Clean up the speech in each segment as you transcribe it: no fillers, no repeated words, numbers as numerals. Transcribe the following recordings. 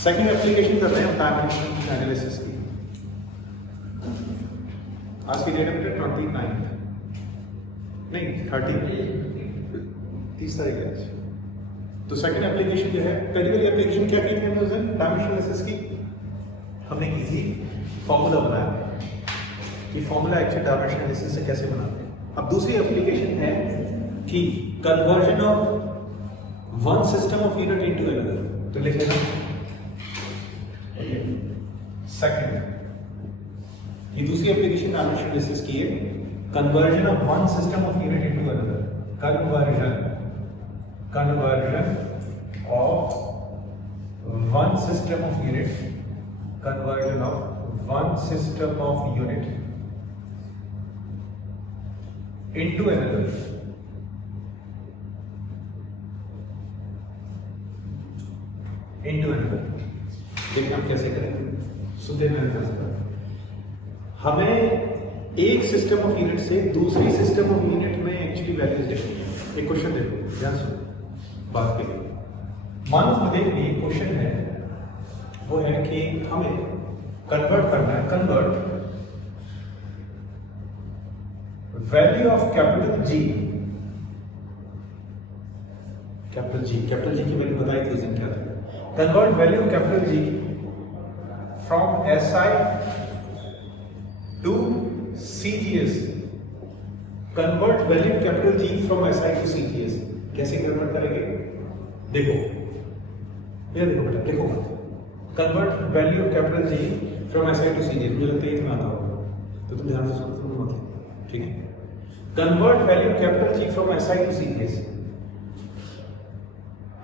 Second application कर रहे हैं हम डायमेंशन एनालिसिस की। आज की डेट है 29 नहीं 30 तारीख है आज। तो सेकेंड एप्लीकेशन जो है, पहली वाली एप्लीकेशन क्या की थी हमने उस दिन डायमेंशन एनालिसिस की, हमने इजी फॉर्मूला बनाया कि फॉर्मूला एक्चुअली डायमेंशन एनालिसिस से कैसे बनाते हैं। अब दूसरी एप्लीकेशन है कि conversion of one system of unit into another. तो लिख लेना सेकंड, ये दूसरी एप्लीकेशन डायमेंशन एनालिसिस की है, conversion of one system of unit into another. Conversion of one system of unit, conversion of one system of unit into another। देखिए हम कैसे करेंगे, सुनते हैं हमें एक सिस्टम ऑफ यूनिट से दूसरी सिस्टम ऑफ यूनिट में एक्चुअली वैल्यूज देखनी है। एक क्वेश्चन देखो, ध्यान सुनो बात के लिए। मान लीजिए क्वेश्चन है वो है कि हमें कन्वर्ट करना है, convert value of capital G की वैल्यू बताई थी उस दिन क्या था। Convert value of capital G from SI to CGS। Convert value of capital G from SI to CGS कैसे कन्वर्ट करेंगे? देखो ये देखो बेटा, देखो मत, convert value of capital G from SI to CGS, मुझे लगता है इतना आता होगा तो तुम ध्यान से सुनो, तुम मत, ठीक है। Convert value of capital G from SI to CGS।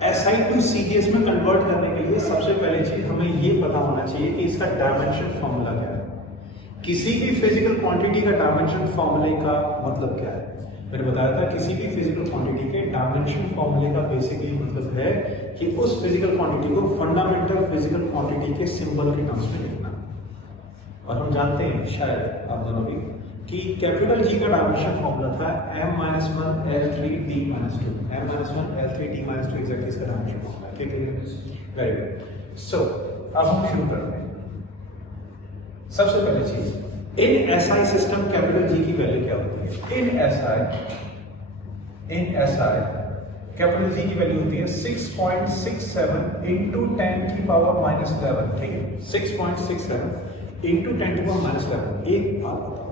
SI to CGS में कन्वर्ट करने के लिए सबसे पहले चीज हमें ये पता होना चाहिए कि इसका डायमेंशन फॉर्मूला क्या है। किसी भी फिजिकल क्वांटिटी का डायमेंशन फॉर्मूले का मतलब क्या है? मैंने बताया था किसी भी फिजिकल क्वांटिटी के डायमेंशन फॉर्मूले का बेसिकली मतलब है कि उस फिजिकल क्वांटिटी को फंडामेंटल फिजिकल क्वांटिटी के सिंबल के टर्म्स में लिखना। और हम जानते हैं शायद आप दोनों भी कि कैपिटल जी का डायमेंशन फॉर्मूला था m-1 L3 D-2। m-1 L3 D-2 exactly इसका डायमेंशन फॉर्मूला है, ठीक है। Very good. सो अब हम शुरू करते हैं। सबसे पहली चीज, इन SI सिस्टम कैपिटल जी की वैल्यू क्या होती है? इन SI कैपिटल जी की वैल्यू होती है 6.67 इंटू 10 की पावर -11, ठीक है। 6.67 इंटू 10 की पावर -11। एक बात बताओ,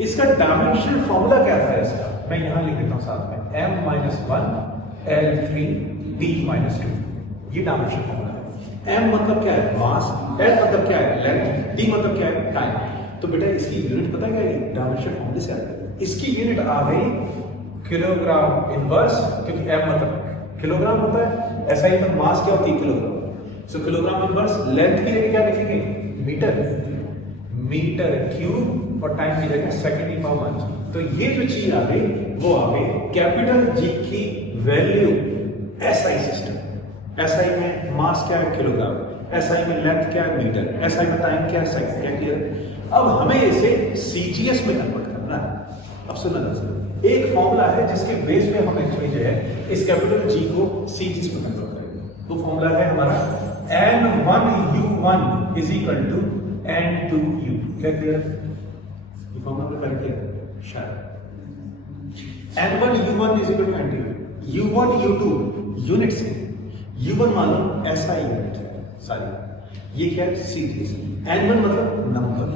इसका डायमेंशन फॉर्मूला क्या था इसका? मैं यहां लिख देता हूं साथ में, m-1 L3 D-2। ये डायमेंशन फॉर्मूला है। m मतलब क्या है? मास। L मतलब क्या है? लेंथ। D मतलब क्या है? टाइम। तो बेटा इसकी यूनिट पता क्या है? डायमेंशन फॉर्मूले से आ गई। इसकी यूनिट आ गई किलोग्राम इनवर्स, क्योंकि m मतलब किलोग्राम होता है, SI मतलब मास क्या होती है? किलोग्राम। सो किलोग्राम इनवर्स। लेंथ की जगह क्या लिखेंगे? मीटर क्यूब, और टाइम की जगह सेकंड की पावर -2। तो ये जो चीज आ गई वो आ गई कैपिटल जी की वैल्यू SI सिस्टम। SI में मास क्या है? किलोग्राम। SI में लेंथ क्या है? मीटर। SI में टाइम क्या है? सेकंड। क्या क्लियर? अब हमें इसे CGS में कन्वर्ट करना है। अब सुनना दरअसल एक फॉर्मूला है जिसके बेस पे हम एक्चुअली जो है इस कैपिटल जी को CGS में कन्वर्ट करेंगे। वो फॉर्मूला है हमारा N1U1 is equal to N2U। क्या क्लियर? ये फॉर्मूला में करेक्ट है शायद। N1U1 is equal to N2U। U1 U2 unit से, U1 मानो SI यूनिट है सारी, ये क्या है? CGS। N1 मतलब नंबर।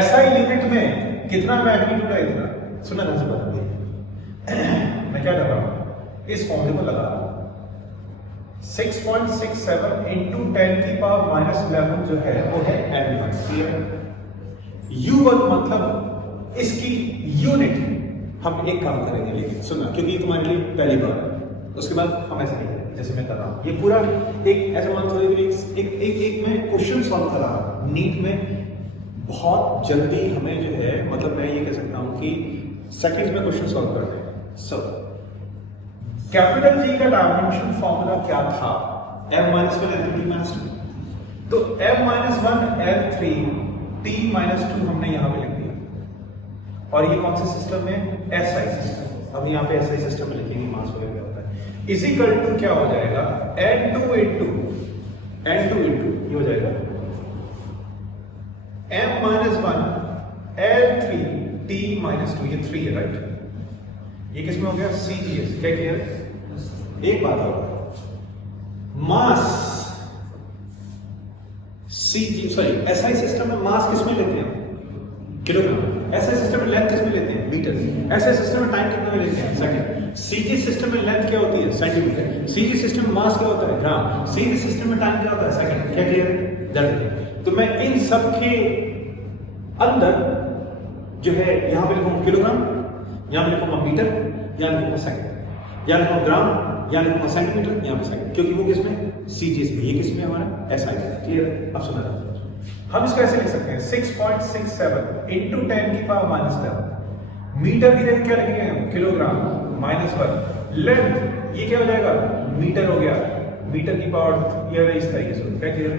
SI यूनिट में कितना मैग्नीट्यूड है? इतना। सुना ना, मैं क्या कर रहा हूं? इस फॉर्मूले को लगा रहा हूं। 6.67 इंटू 10 की पावर -11 जो है वो है N1। U1 मतलब इसकी यूनिट। हम एक काम करेंगे, लेकिन सुनना, क्योंकि तुम्हारे लिए पहली बार है, उसके बाद हम ऐसे नहीं करेंगे जैसे मैं कर रहा हूं। ये पूरा एक ऐसा मान लो एक मैं क्वेश्चन सॉल्व कर रहा हूं नीट में। बहुत जल्दी हमें जो है, मतलब मैं ये कह सकता हूं कि सेकंड्स में क्वेश्चन सॉल्व कर रहे हैं सब। कैपिटल जी का डायमेंशन फॉर्मूला क्या था? m-1 L3 D-2। तो m-1 L3 D-2 हमने यहां पे लिख दिया। और ये कौन से सिस्टम में? SI system. अब यहाँ पे SI सिस्टम में लिखेंगे मास वगैरह क्या होता है, इज इक्वल टू क्या हो जाएगा? N2 into n2 इंटू ये हो जाएगा m minus 1 L3 t minus 2, ये 3 है राइट। ये किसमें हो गया CGS, क्या क्लियर है? एक बात और, मास SI सिस्टम में मास किसमें लेते हैं? किलोग्राम। SI सिस्टम में लेंथ किसमें लेते हैं? मीटर। SI सिस्टम में टाइम कितने में लेते हैं? सेकंड। CG सिस्टम में लेंथ क्या होती है? सेंटीमीटर। CG सिस्टम में मास क्या होता है? ग्राम। CG सिस्टम में टाइम क्या होता है? सेकंड। क्या क्लियर है? तो मैं इन सब के अंदर जो है यहां पे लिखूंगा किलोग्राम, यहां पे लिखूंगा मीटर, यहां लिखूंगा सेकंड, यहां लिखूंगा ग्राम, यहां लिखूंगा सेंटीमीटर, यहां पे सेकंड, क्योंकि वो किसमें? CGS में। ये किसमें हमारा? SI। क्लियर है? अब सुना हम इसको ऐसे लिख सकते हैं 6.67 इंटू 10 की पावर माइनस 11। मीटर की जगह क्या लिखेंगे हम? Kilogram minus 1। लेंथ ये क्या हो जाएगा? मीटर हो गया, मीटर की पावर ये इस तरीके से। क्या क्लियर है?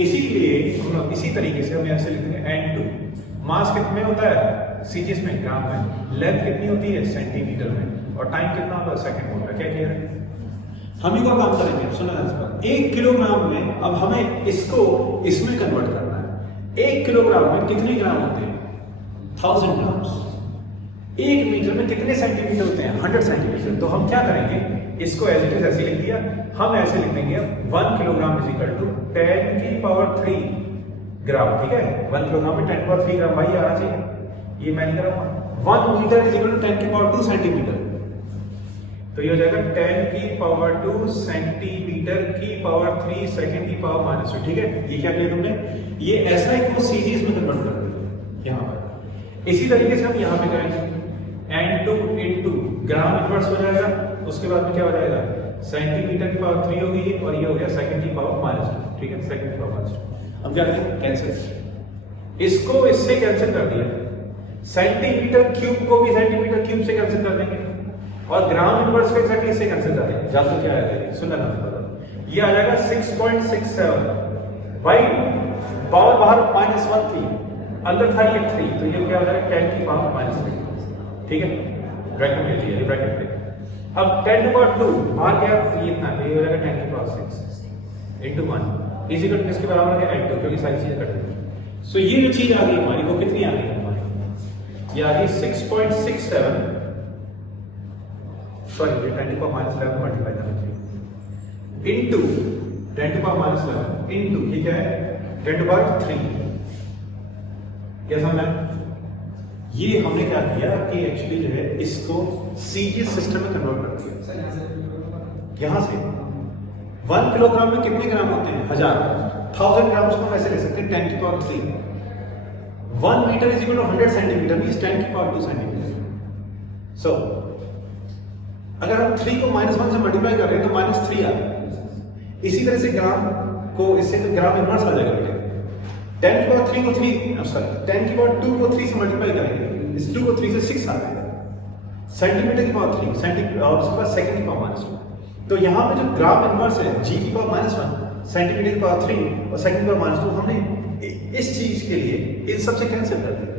इसीलिए इसी तरीके से हम ऐसे लिखते हैं n2। मास कितने होता है? CGS में, ग्राम में। लेंथ कितनी होती है? सेंटीमीटर में। और टाइम कितना होता है? सेकंड होता है। क्या क्लियर है? हम ही को काम करेंगे, सुना आंसर। 1 किलोग्राम में अब हमें इसको इसमें कन्वर्ट करना है। 1 किलोग्राम में कितने ग्राम होते हैं? 1000 ग्राम्स। 1 मीटर में कितने सेंटीमीटर होते हैं? 100 सेंटीमीटर। तो हम क्या करेंगे, इसको एज इट इज ऐसे लिख दिया, हम ऐसे लिख देंगे 1 किलोग्राम इज इक्वल टू 10 की पावर 3 ग्राम। ठीक है, 1 किलोग्राम में 10 की पावर 3 ग्राम भाई आना चाहिए, ये मैं नहीं कर रहा हूं। 1 मीटर इज इक्वल टू 10 की पावर 2 सेंटीमीटर। तो ये हो जाएगा 10 की पावर 2 सेंटीमीटर की पावर 3 सेकंड की पावर माइनस 2। ठीक है, ये क्या किया तुमने? ये SI को CGS में कन्वर्ट कर दिया यहां पर। इसी तरीके से हम यहां पे करेंगे n2 इंटू ग्राम इनवर्स हो जाएगा, उसके बाद में क्या हो जाएगा? सेंटीमीटर की पावर 3 होगी और ये हो गया सेकंड की पावर माइनस 2। ठीक है, सेकंड की पावर माइनस 2। हम क्या करेंगे? कैंसिल। इसको इससे कैंसिल कर दिया, सेंटीमीटर क्यूब को भी सेंटीमीटर क्यूब से कैंसिल कर देंगे और ग्राम इनवर्स को एक्जेक्टली इससे कैंसिल कर देंगे। जानते क्या आएगा? सुनना ना, ये आ जाएगा 6.67 भाई, पावर बाहर -1 थी, अंदर था ये 3, तो ये क्या हो जाएगा? 10 की पावर -3। ठीक है, ब्रैकेट में लीजिए, ब्रैकेट में। अब 10 की पावर 2 बाहर गया, ये इतना, ये हो जाएगा 10 की power 6 into 1 is equal to किसके बराबर है? n2, क्योंकि सारी चीजें कट गई। सो ये जो चीज आ गई हमारी, वो कितनी आ गई हमारी? ये आ गई 6.67, सॉरी 10 की पावर -11 मल्टीप्लाई करना चाहिए इंटू 10 की पावर -11 इंटू ये क्या है? 10 की पावर 3। क्या समझ? ये हमने क्या किया कि एक्चुअली जो है इसको CGS सिस्टम में कन्वर्ट कर दिया। यहां से 1 किलोग्राम में कितने ग्राम होते हैं? 1000 ग्राम्स को हम ऐसे ले सकते हैं 10 की power 3। 1 metre is equal to 100 centimetre, means 10 की पावर 2 सेंटीमीटर। सो अगर हम 3 को -1 से मल्टीप्लाई कर रहे हैं तो -3 आ रहा है। इसी तरह से ग्राम को इससे तो ग्राम इनवर्स आ जाएगा बेटे। 10 की पावर 3 को 3 सॉरी 10 की पावर 2 को 3 से मल्टीप्लाई करेंगे, इस 2 को 3 से 6 आ जाएगा। सेंटीमीटर की पावर 3 सेंटीमीटर और उसके बाद सेकंड की पावर -2। तो यहाँ पे जो ग्राम इनवर्स है G की पावर -1 सेंटीमीटर की पावर 3 और सेकंड की पावर -2 हमने इस चीज के लिए इन सब से कैंसिल कर दिया।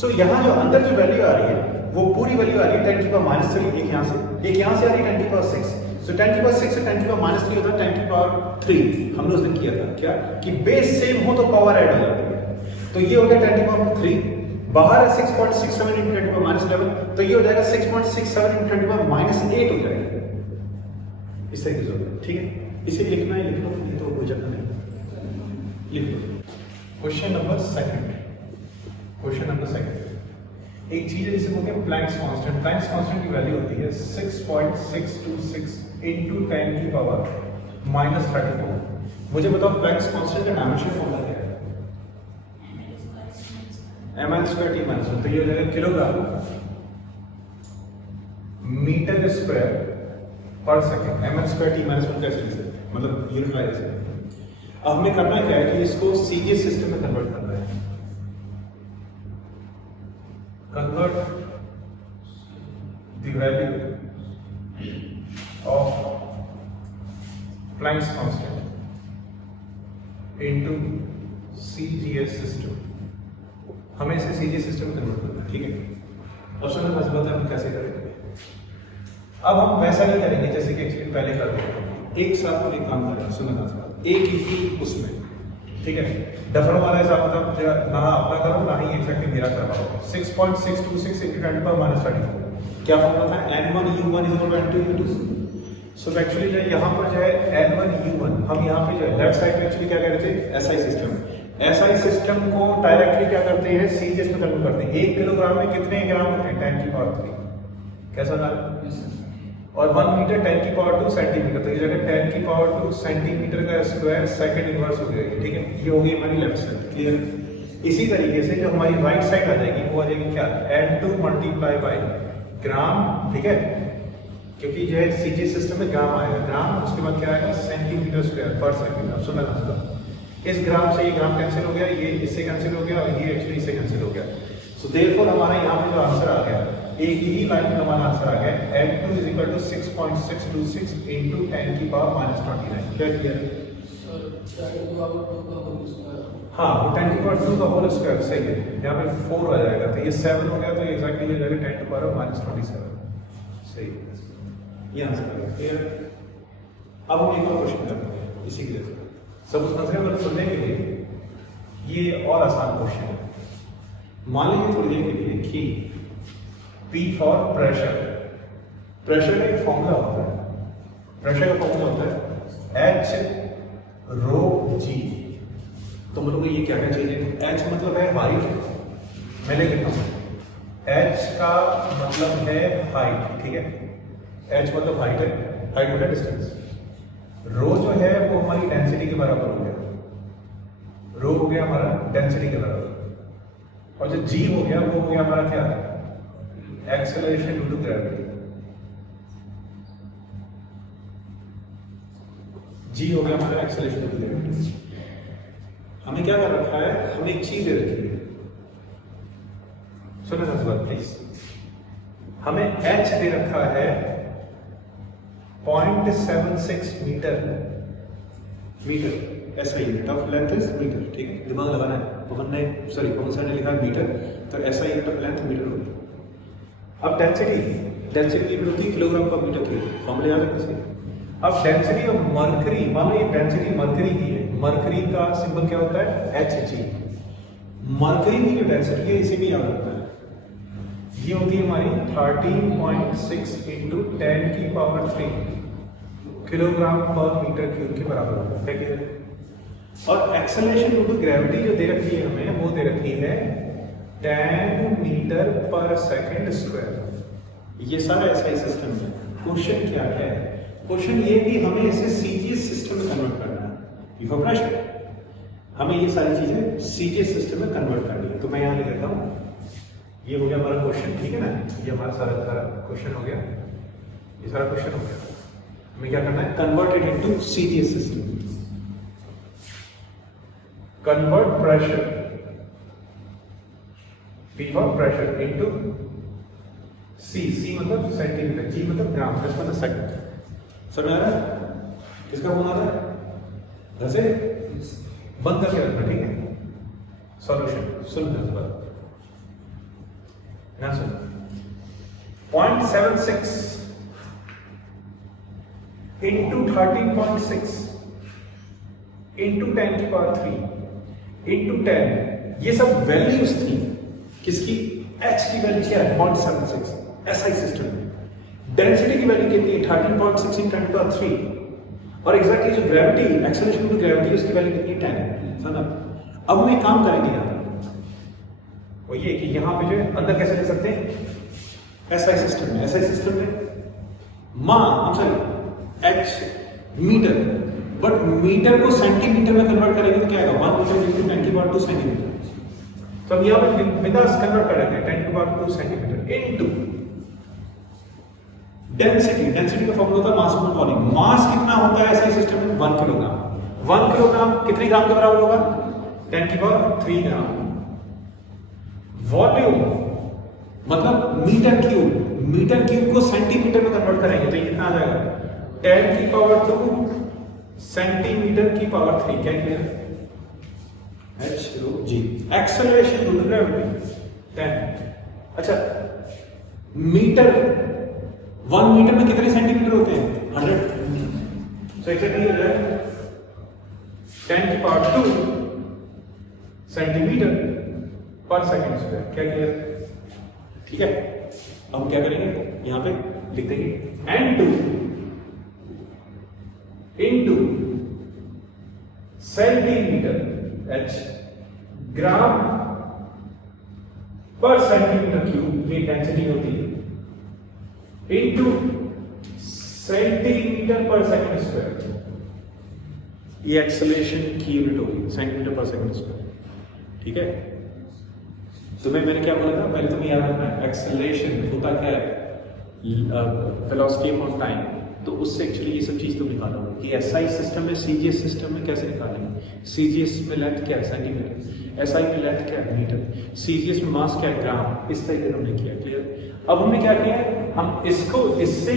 सो यहाँ जो अंदर जो वैल्यू आ रही है वो पूरी वैल्यू आ रही है 10 की पावर -3, एक यहाँ से आ रही है 10 की पावर 6। सो 10 की पावर 6 से 10 की पावर -3 होता है 10 की पावर 3। हमने उस दिन किया था क्या कि बेस सेम हो तो पावर ऐड हो जाती है। तो ये हो गया 10 की पावर 3, बाहर है 6.67 इंटू 10 की पावर -11, तो ये हो जाएगा 6.67 इंटू 10 की पावर -8 हो जाएगा। इस तरीके से। ठीक है, इसे लिखना है, लिख लो, नहीं तो कोई चक्कर नहीं, लिख लो। क्वेश्चन नंबर सेकंड, एक चीज है जिसे बोलते हैं प्लैंक्स कांस्टेंट। प्लैंक्स कांस्टेंट की वैल्यू होती है 6.626 इंटू 10 की पावर -34। मुझे बताओ प्लैंक्स कांस्टेंट का डायमेंशन फॉर्मूला क्या है? ml² t -1, तो ये हो जाएगा किलोग्राम मीटर स्क्वायर पर सेकंड। ml² t -1 कैसे लिख सकते हैं? मतलब यूनिट वाइज। अब हमें करना क्या है कि इसको CGS सिस्टम में कन्वर्ट करना है। Convert the value of Planck's constant into CGS system। हमें इसे CGS सिस्टम में कन्वर्ट करना है। ठीक है, अब सुनो बस बताते हैं हम कैसे करेंगे। अब हम वैसा ही करेंगे जैसे कि एक्चुअली पहले कर रहे थे। एक साथ में काम कर रहे हैं, सुनना साथ एक ही उसमें, ठीक है। डफर वाला हिसाब मतलब ना अपना करो ना ही एग्जैक्टली मेरा करवाओ। 6.626 into 10 power minus 34 क्या फॉर्मूला था? n1 u1 is equal to n2 u2। So actually जो यहाँ पर जो है n1 u1, हम यहाँ पे जो है लेफ्ट साइड में एक्चुअली क्या कह रहे थे? SI system. SI सिस्टम को डायरेक्टली क्या करते हैं? सीजीएस में कन्वर्ट करते हैं। 1 किलोग्राम में कितने ग्राम होते हैं? 10 की पावर 3। कैसा था? और 1 मीटर 10 की पावर 2 सेंटीमीटर, तो ये जगह 10 की पावर 2 सेंटीमीटर का स्क्वायर सेकंड इनवर्स हो जाएगी, ठीक है। ये हो गई हमारी लेफ्ट साइड, क्लियर। इसी तरीके से जो हमारी राइट साइड आ जाएगी वो आ जाएगी क्या? n2 मल्टीप्लाई बाय ग्राम, ठीक है, क्योंकि जो है सीजी सिस्टम में ग्राम आएगा, ग्राम, उसके बाद क्या आएगा? सेंटीमीटर स्क्वायर पर सेकंड। अब सुनना था, इस ग्राम से ये ग्राम कैंसिल हो गया, ये इससे कैंसिल हो गया और ये एक्चुअली इससे कैंसिल हो गया। सो देयरफॉर हमारा यहाँ पे जो आंसर आ गया, एक ही लाइन में हमारा आंसर आ गया n2 is equal to 6.626 into 10 की पावर minus 29। क्या किया? हाँ, वो 10 की पावर 2 का होल स्क्वायर, सही है। यहाँ पे 4 आ जाएगा, तो ये 7 हो गया, तो ये एग्जैक्टली हो जाएगा 10 की पावर minus 27। सही है, ये आंसर आ गया, क्लियर। अब हम एक और क्वेश्चन करते हैं इसी के लिए। सब उस कंसेप्ट को सुनने के लिए ये और आसान क्वेश्चन है। मान लीजिए थोड़ी देर के लिए कि P फॉर प्रेशर, प्रेशर का एक फॉर्मूला होता है, प्रेशर का फॉर्मूला होता है H रो G। तो मतलब ये क्या क्या चीजें? H मतलब है हाइट, मैं लिख देता हूँ, H का मतलब है हाइट, ठीक है। H मतलब हाइट है, हाइट मतलब डिस्टेंस। रो जो है वो हमारी डेंसिटी के बराबर हो गया, रो हो गया हमारा डेंसिटी के बराबर, और जो G हो गया वो हो गया हमारा क्या? Acceleration due to gravity. G हो गया हमारा एक्सेलरेशन ड्यू टू ग्रेविटी। हमें क्या कर रखा है? हमें एक चीज दे रखी है, सुनो ना बात प्लीज। हमें H दे रखा है 0.76 मीटर, मीटर ऐसा unit of length is metre, ठीक है। दिमाग लगाना है, पवन सर ने लिखा है मीटर, तो ऐसा यूनिट ऑफ लेंथ मीटर होगी। अब डेंसिटी की होती है किलोग्राम पर मीटर क्यूब, फॉर्मूला याद रखना चाहिए। अब डेंसिटी ऑफ मरकरी, मान लो ये डेंसिटी मरकरी की है, मरकरी का सिंबल क्या होता है? Hg। मरकरी की जो डेंसिटी है इसे भी याद रखना है, ये होती है हमारी 13.6 into 10 की पावर 3 किलोग्राम पर मीटर क्यूब के बराबर होता है। और एक्सेलरेशन ड्यू टू ग्रेविटी जो दे रखी है हमें, वो दे रखी है 10 मीटर पर सेकंड स्क्वायर। ये सारा ऐसा सिस्टम है। क्वेश्चन क्या है? क्वेश्चन ये कि हमें इसे सीजीएस सिस्टम में कन्वर्ट करना है। यू प्रेशर, हमें ये सारी चीजें सीजीएस सिस्टम में कन्वर्ट करनी है। तो मैं यहाँ लिख देता हूँ, ये हो गया हमारा क्वेश्चन, ठीक है ना। ये हमारा सारा क्वेश्चन हो गया, ये सारा क्वेश्चन हो गया। हमें क्या करना है? Convert it into CGS system. Convert pressure, P for pressure into C मतलब सेंटीमीटर, G मतलब ग्राम, S मतलब सेकंड। समझ आ रहा है? किसका फोन आ रहा है? ऐसे बंद करके रखना, ठीक है। सॉल्यूशन सुन इस बात ना, सुन 0.76 into 13.6 into 10 की पावर 3 into 10, ये सब वैल्यूज थी किसकी? H की वैल्यू क्या है? 0.76। SI सिस्टम में डेंसिटी की वैल्यू कितनी है? 13.6 into 10 की पावर 3, और एग्जैक्टली जो ग्रेविटी, एक्सेलरेशन टू ग्रेविटी, उसकी वैल्यू कितनी है? 10 है। समझा? अब हम एक काम करेंगे यहाँ वो ये कि यहाँ पे जो है अंदर कैसे ले सकते हैं? SI सिस्टम में, SI सिस्टम में H मीटर, बट मीटर को सेंटीमीटर में कन्वर्ट करेंगे तो क्या आएगा? 1 मीटर इंटू 10 की पावर 2 सेंटीमीटर। तो हम यहाँ पे बिंदास कन्वर्ट कर देते हैं 10 की power 2 centimetre into density. Density का फॉर्मूला होता है मास अपॉन वॉल्यूम। मास कितना होता है SI सिस्टम में? 1 किलोग्राम। 1 किलोग्राम कितने ग्राम के बराबर होगा? 10 की पावर 3 ग्राम। वॉल्यूम मतलब मीटर क्यूब, मीटर क्यूब को सेंटीमीटर में कन्वर्ट करेंगे तो ये कितना आ जाएगा? 10 की पावर 2 सेंटीमीटर की पावर 3। क्या clear? H rho G। Acceleration due to gravity 10। अच्छा, मीटर, 1 मीटर में कितने सेंटीमीटर होते हैं? 100। सो एक्जेक्टली हो जाएगा 10 की पावर 2 सेंटीमीटर पर सेकंड स्क्वायर। क्या क्लियर? ठीक है, अब हम क्या करेंगे, यहां पे लिख देंगे N2 इंटू सेंटीमीटर H ग्राम पर सेंटीमीटर क्यूब, ये डेंसिटी होती है, इंटू सेंटीमीटर पर सेकंड स्क्वायर, ये एक्सेलरेशन की यूनिट होगी सेंटीमीटर पर सेकंड स्क्वायर। ठीक है, तो मैंने क्या बोला था, पहले तुम्हें याद रखना है एक्सेलरेशन होता क्या है, वेलोसिटी अपॉन टाइम। तो उससे एक्चुअली ये सब चीज तुम निकालो कि एसआई सिस्टम में, सीजीएस सिस्टम में कैसे निकालेंगे। सीजीएस में लेंथ क्या है, सेंटीमीटर, एसआई में लेंथ क्या है, मीटर, सीजीएस में मास क्या है, ग्राम। इस तरीके से हमने किया। क्लियर? अब हमने क्या किया है, हम इसको इससे,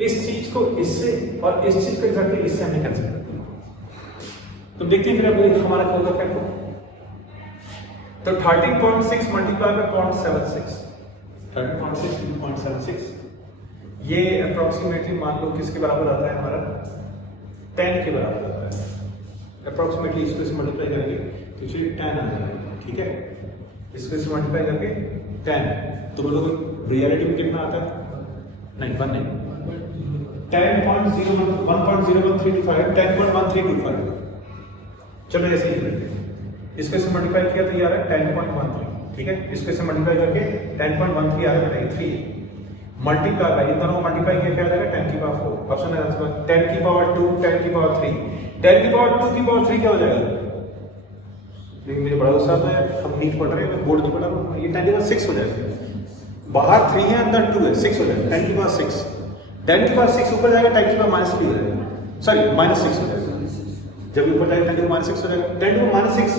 इस चीज को इससे और इस चीज को एग्जैक्टली इससे हमने कैंसिल कर दिया। तो देखते हैं फिर अब हमारा क्या होगा, क्या होगा। तो 13.6 मल्टीप्लाई बाय 0.76, 13.6 into 0.76, ये अप्रोक्सीमेटली मान लो किसके बराबर आता है, हमारा 10 के बराबर आता है अप्रोक्सीमेटली। इसको से मल्टीप्लाई करेंगे तो चलिए 10 आ जाएगा। ठीक है, इसको से मल्टीप्लाई करके 10, तो बोलो रियलिटी में कितना आता है, नहीं 1 नहीं, 1.01325, 10.1325। चलो ऐसे ही करते हैं, इसको से मल्टीप्लाई किया तो ये आ रहा है 10.13। ठीक है, इसको से मल्टीप्लाई करके 10.13 आ रहा है 3 मल्टीप्लाई बाय, इन दोनों को मल्टीप्लाई किया क्या आ जाएगा 10 की पावर 4। ऑप्शन है आंसर 10 की पावर 2, 10 की पावर 3, 10 की पावर 2 की पावर 3 क्या हो जाएगा। लेकिन मेरे बड़ा उस्ताद है, हम नीट पढ़ रहे हैं, बोर्ड नहीं पढ़ा, ये 10 की पावर 6 हो जाएगा। बाहर 3 है, अंदर 2 है, 6 हो जाएगा। 10 की पावर 6, 10 की पावर 6 ऊपर जाएगा, 10 की पावर -3 हो जाएगा, सॉरी -6 हो जाएगा। जब ऊपर जाएगा 10 की पावर -6 हो जाएगा, 10 की पावर -6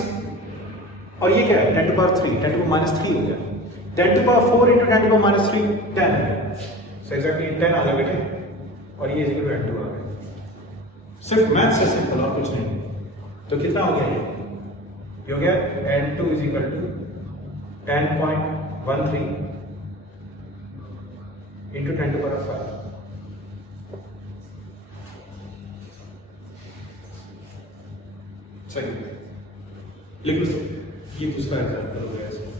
और ये क्या है 10 की पावर 3, 10 की पावर -3 हो गया। 10 की पावर 4 into 10 की पावर -3 10 है। सो एक्जेक्टली 10 आ गया बेटे, और ये इक्वल टू N2 आ गया। सिर्फ मैथ से सिंपल और कुछ नहीं। तो कितना हो गया ये हो गया N2 is equal to 10.13 into 10 to the power 5। सही, लिख लो, ये दूसरा एग्जाम्पल हो गया इसमें।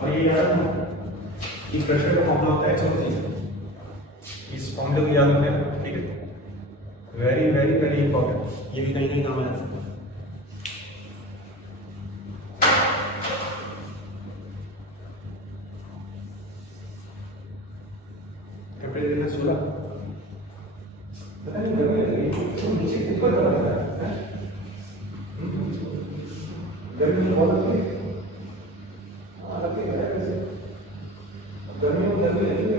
और ये याद रखना, इस प्रेशर का फॉर्मूला होता है H/3। इस फॉर्मूले को याद रखना, ठीक है, वेरी वेरी वेरी इंपॉर्टेंट। ये भी कहीं कहीं काम आया। टेम्परेचर 16, पता नहीं गर्मी लगी नीचे कितना गर्म है, गर्मी बहुत लगती है। गर्मी में गर्मी लगी है।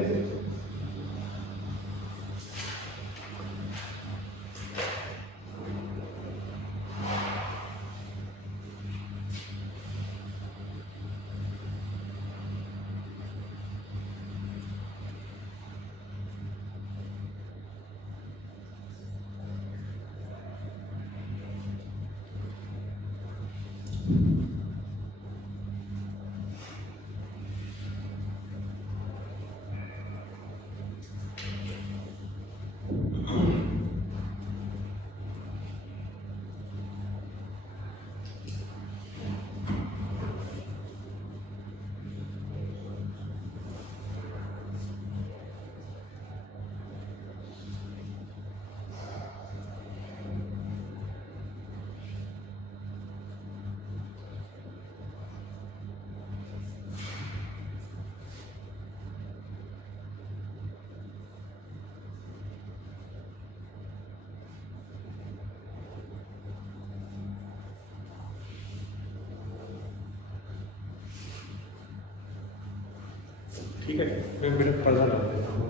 ठीक है, मैं मेरा पर्दा डाल देता हूँ।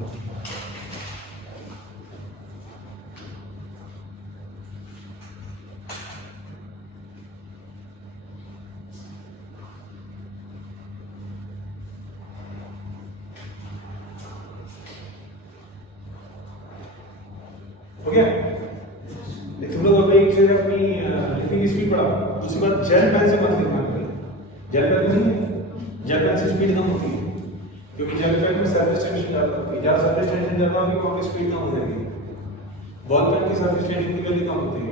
हो गया? तुम लोग अब एक चीज अपनी लिखने की स्पीड बढ़ाओ। उसके बाद जेल पेन से मत लिखना, जेल पेन नहीं है, जेल पेन से स्पीड कम होती है। क्योंकि जेल पेन में सरफेस टेंशन ज्यादा होती है, जहाँ सरफेस टेंशन ज्यादा होगी वहाँ की स्पीड कम हो जाएगी। बॉल पेन की सरफेस टेंशन की वैल्यू कम होती है।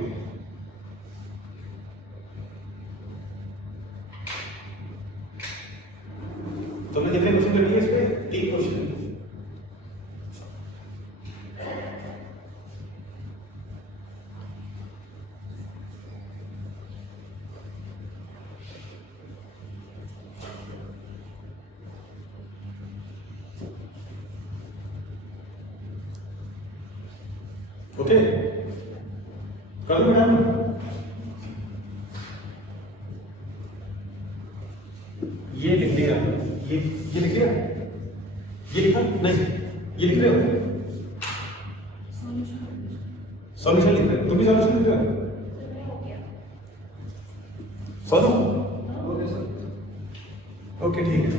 तुमने कितने क्वेश्चन कर लिए इस पे? 3 क्वेश्चन। ओके, कर दो मैडम। ये लिख दिया, ये लिख दिया, ये लिखा नहीं, ये लिख रहे हो? सॉल्यूशन लिख रहे हो? तुम भी सॉल्यूशन लिख रहे हो? सॉल्व ओके ठीक है।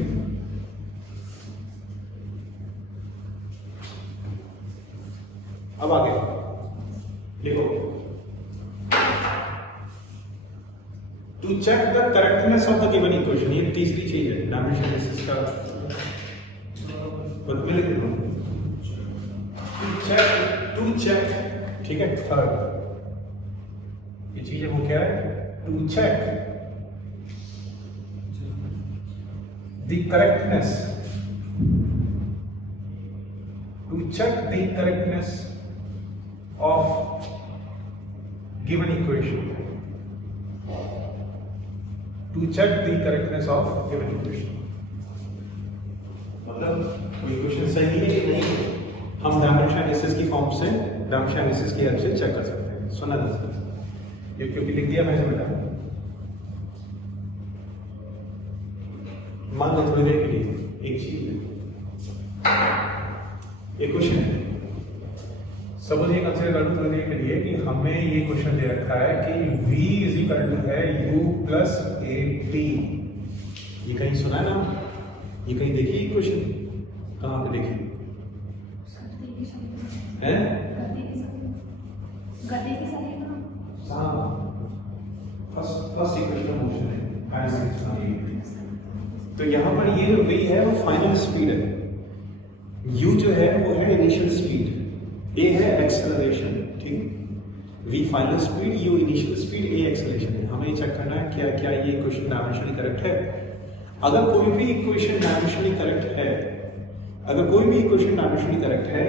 अब आगे लिखो, to check the correctness of the given equation. ये तीसरी चीज है डायमेंशन एनालिसिस का। टू चेक, ठीक है। थर्ड ये चीज है वो क्या है? To check the correctness, to check the correctness of given equation, to check the correctness of given equation। मतलब कोई इक्वेशन सही है कि नहीं, हम डायमेंशन एनालिसिस की फॉर्म से, डायमेंशन एनालिसिस की हेल्प से चेक कर सकते हैं। सुना दस ये क्योंकि लिख दिया मैंने बेटा। मान लो थोड़ी देर के लिए एक चीज है, एक क्वेश्चन है। सपोज ये कंसीडर कर लो थोड़ी देर के लिए कि हमें ये क्वेश्चन दे रखा है कि v इज इक्वल टू है u प्लस ए टी। ये कहीं सुना है ना? ये कहीं देखी क्वेश्चन? कहाँ पे देखी है? फर्स्ट इक्वेशन मोशन है। तो यहाँ पर ये जो v है वो फाइनल स्पीड है, u जो है वो है इनिशियल स्पीड, a है एक्सेलरेशन, ठीक। v final speed, u initial speed, a acceleration है। हमें चेक करना है क्या क्या ये इक्वेशन डायमेंशनली करेक्ट है। अगर कोई भी इक्वेशन डायमेंशनली करेक्ट है, अगर कोई भी इक्वेशन डायमेंशनली करेक्ट है,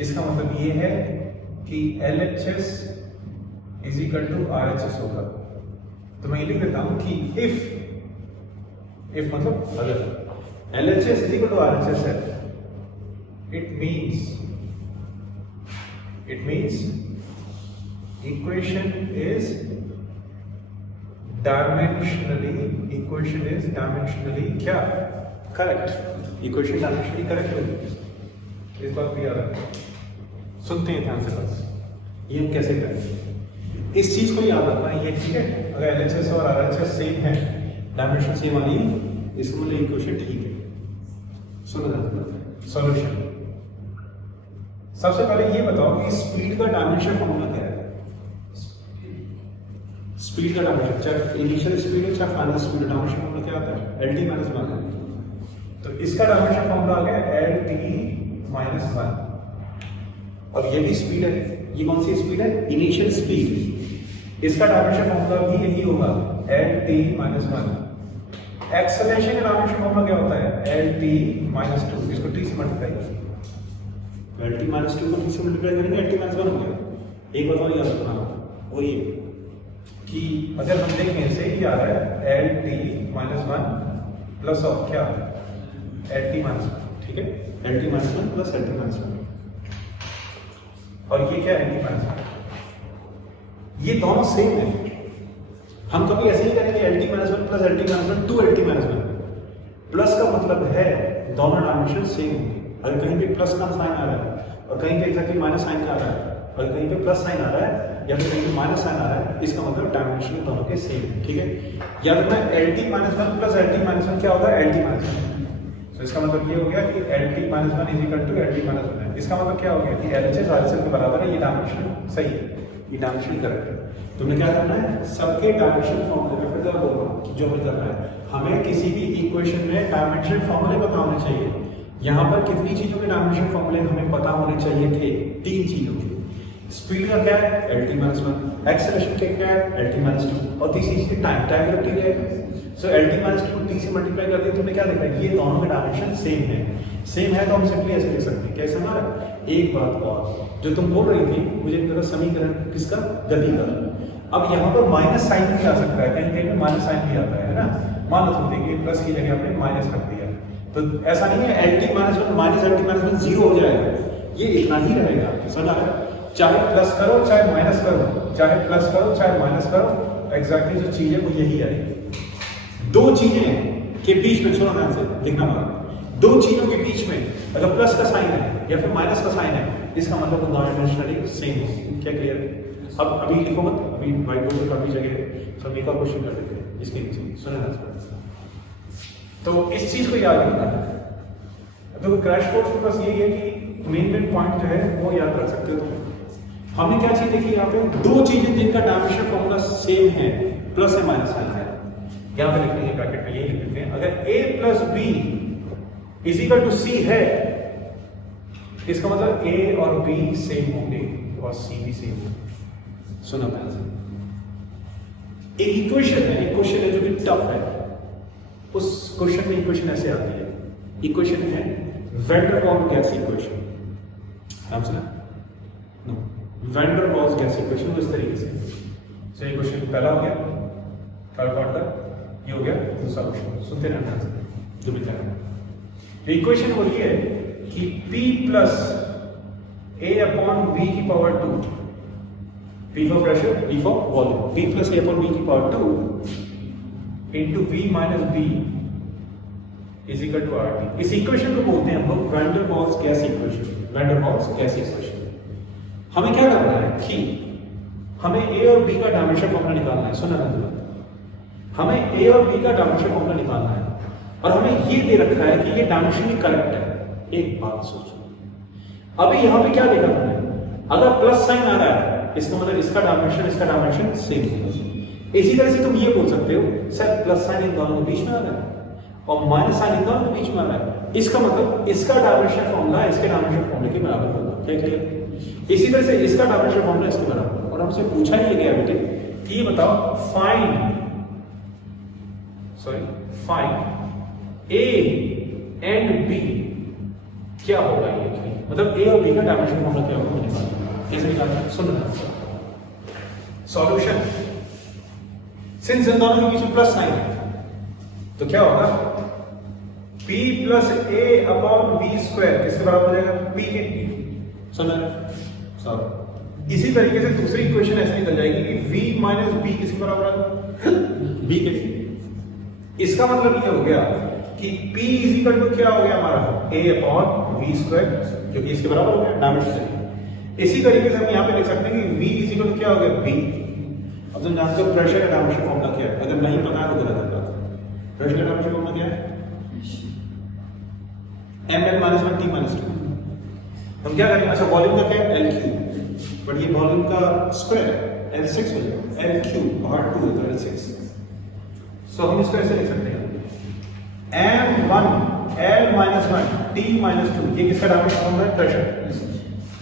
इसका मतलब ये है कि LHS is equal to RHS होगा। तो मैं ये लिख देता हूं कि इफ मतलब अगर LHS is equal to RHS है, it means equation is dimensionally क्या करेक्ट। इक्वेशन डायमेंशनली करेक्ट होगी, इस बात को याद रखें। सुनते हैं ध्यान से बस, ये हम कैसे करें इस चीज को याद रखना है ये, ठीक है। अगर LHS और RHS सेम है, डायमेंशन सेम आ रही है, इसका मतलब इक्वेशन ठीक है। सुनो सॉल्यूशन। सबसे पहले ये बताओ कि स्पीड का डायमेंशन फॉर्मूला क्या है? स्पीड का डायमेंशन, चाहे इनिशियल स्पीड हो चाहे फाइनल स्पीड, डायमेंशन फॉर्मूला क्या आता है? LT - 1। तो इसका डायमेंशन फॉर्मूला आ गया LT - 1। और ये भी स्पीड है, ये कौन सी स्पीड है? Initial speed. इसका डायमेंशन फॉर्मूला भी यही होगा, LT - 1। एक्सेलरेशन का डायमेंशन फॉर्मूला क्या होता है? LT - 2। इसको T से मल्टीप्लाई, LT - 2 को T से मल्टीप्लाई करेंगे, LT - 1 हो गया। एक बात और याद रखना, वो ये कि अगर हम देखें इसे ये आ रहा है LT - 1 प्लस ऑफ क्या? LT - 1, ठीक है। LT - 1 प्लस LT - 1, और ये क्या है? LT - 1। ये दोनों सेम है। हम कभी ऐसे ही करेंगे LT - 1 plus LT - 1 2 LT - 1। Plus का मतलब है दोनों डायमेंशन सेम होंगे। अगर कहीं पे प्लस का साइन आ रहा है और कहीं पे एग्जैक्टली माइनस साइन का आ रहा है, और कहीं पे प्लस साइन आ रहा है या फिर कहीं पे माइनस साइन आ रहा है, इसका मतलब डायमेंशन दोनों के सेम है, ठीक है। याद रखना LT - 1 प्लस LT - 1 क्या होगा? LT - 1। तो इसका मतलब ये हो गया कि LT - 1 is equal to LT - 1 है। इसका मतलब क्या हो गया कि LHS RHS के बराबर है, ये डायमेंशन सही है, ये डायमेंशन करेक्ट है। तुमने क्या करना है? सबके डायमेंशन फॉर्मूले में फिर जो हमें करना है, हमें किसी भी इक्वेशन में डायमेंशन फॉर्मूले पता होने चाहिए। यहाँ पर कितनी चीजों के डायमेंशन फॉर्मूले हमें पता होने चाहिए थे? 3 चीजों के। स्पीड का क्या है? LT-1, एक्सेलरेशन का क्या है? LT-2, और तीसरी चीज टाइम वेलोसिटी क्या है? सो LT-2 को T से मल्टीप्लाई कर दिया, तुमने क्या देखा? ये दोनों के डायमेंशन सेम है। सेम है तो हम सिंपली ऐसे लिख सकते हैं, कैसे हमारा? एक बात और जो तुम बोल रही थी मुझे मेरा समीकरण किसका? गति का। अब यहाँ पर माइनस साइन भी आ सकता है, कहीं कहीं में माइनस साइन भी आता है ना। मान लो तुम देखिए प्लस की जगह हमने माइनस रख दिया, तो ऐसा नहीं है LT-1 माइनस LT-1 जीरो हो जाएगा, ये इतना ही रहेगा। समझ आ रहा है? चाहे प्लस करो चाहे माइनस करो, चाहे प्लस करो चाहे माइनस करो, एग्जैक्टली जो चीज है वो यही आएगी। दो चीजें के बीच में, सुनो ध्यान से लिखना मानो, दो चीजों के बीच में अगर प्लस का साइन है या फिर माइनस का साइन है, इसका मतलब वो डायमेंशनली सेम है। क्या क्लियर है? अब अभी लिखो मत, अभी व्हाइट बोर्ड पर काफी जगह है, सब एक और क्वेश्चन कर देते हैं इसके नीचे। सुनो ध्यान से, तो इस चीज को याद रखना है। तो क्रैश कोर्स के पास यही है कि मेन पॉइंट जो है वो याद रख सकते हो तुम। हमने क्या चीज देखी यहाँ पे? दो चीजें जिनका डायमेंशन फॉर्मूला सेम है, प्लस है माइनस साइन है। यहाँ पे लिख लेंगे ब्रैकेट में, यही लिख लेते हैं। अगर A plus B is equal to C है, इसका मतलब A और B सेम होंगे और C भी सेम होंगे। सुना ध्यान से, एक इक्वेशन है, एक क्वेश्चन है जो कि टफ है। उस क्वेश्चन में इक्वेशन ऐसे आती है, इक्वेशन है van der Waals gas equation. नाम सुना? No, van der Waals gas equation इस तरीके से। सो ये क्वेश्चन पहला हो गया, थर्ड पार्ट का ये हो गया, दूसरा क्वेश्चन सुनते रहना जो भी है। इक्वेशन बोली है कि P plus A upon V की power 2, P for pressure, V for volume, P plus A upon V की power 2 into V minus B is equal to RT। इस इक्वेशन को बोलते हैं हम लोग van der Waals gas equation. Van der Waals gas equation हमें क्या करना है कि हमें A और B का डायमेंशन फॉर्मूला निकालना है। सुना ना, हमें A और B का डायमेंशन फॉर्मूला निकालना है और हमें ये दे रखा है कि ये डायमेंशन करेक्ट है। एक बात सोचो, अभी यहां पे क्या देखा तुमने? अगर प्लस साइन आ रहा है इसका मतलब इसका डायमेंशन सेम है। इसी तरह से तुम ये बोल सकते हो सर प्लस साइन इन दोनों के बीच में आ रहा है और माइनस साइन इन दोनों के बीच में आ रहा है, इसका मतलब इसका डायमेंशन फॉर्मूला इसके डायमेंशन फॉर्मूले के बराबर होगा। क्या क्लियर? इसी तरह से इसका डायमेंशन फॉर्मूला इसके बराबर। और हमसे पूछा ही गया बेटे कि ये बताओ फाइंड A एंड B क्या होगा। ये मतलब A और B का डायमेंशन फॉर्मूला क्या होगा, निकालना। कैसे निकालना है? सुनना। सॉल्यूशन, सिंस इन दोनों के बीच में प्लस साइन है तो क्या होगा? P plus A upon V square किसके बराबर हो जाएगा? P के। सुनना सॉरी, इसी तरीके से दूसरी इक्वेशन ऐसे निकल जाएगी कि V माइनस B किसके बराबर है? B के। इसका मतलब ये हो गया कि P इज इक्वल टू क्या हो गया हमारा? A अपॉन V स्क्वायर, जो कि इसके बराबर हो गया डायमेंशन। इसी तरीके से हम यहाँ पे लिख सकते हैं कि V इज इक्वल टू क्या हो गया? B। अब तुम जानते हो प्रेशर का डायमेंशन फॉर्मूला क्या है? अगर नहीं पता है तो गलत है। प्रेशर का डायमेंशन फॉर्मूला क्या है? ml minus 1 T minus 2। हम क्या करेंगे? अच्छा, वॉल्यूम का क्या है? L क्यूब, बट ये वॉल्यूम का स्क्वायर है, L6 हो जाएगा। L क्यूब भाग 2 है तो L6। सो हम इसको ऐसे लिख सकते हैं M1 L minus 1 T minus 2, ये किसका डायमेंशन फॉर्मूला है? प्रेशर।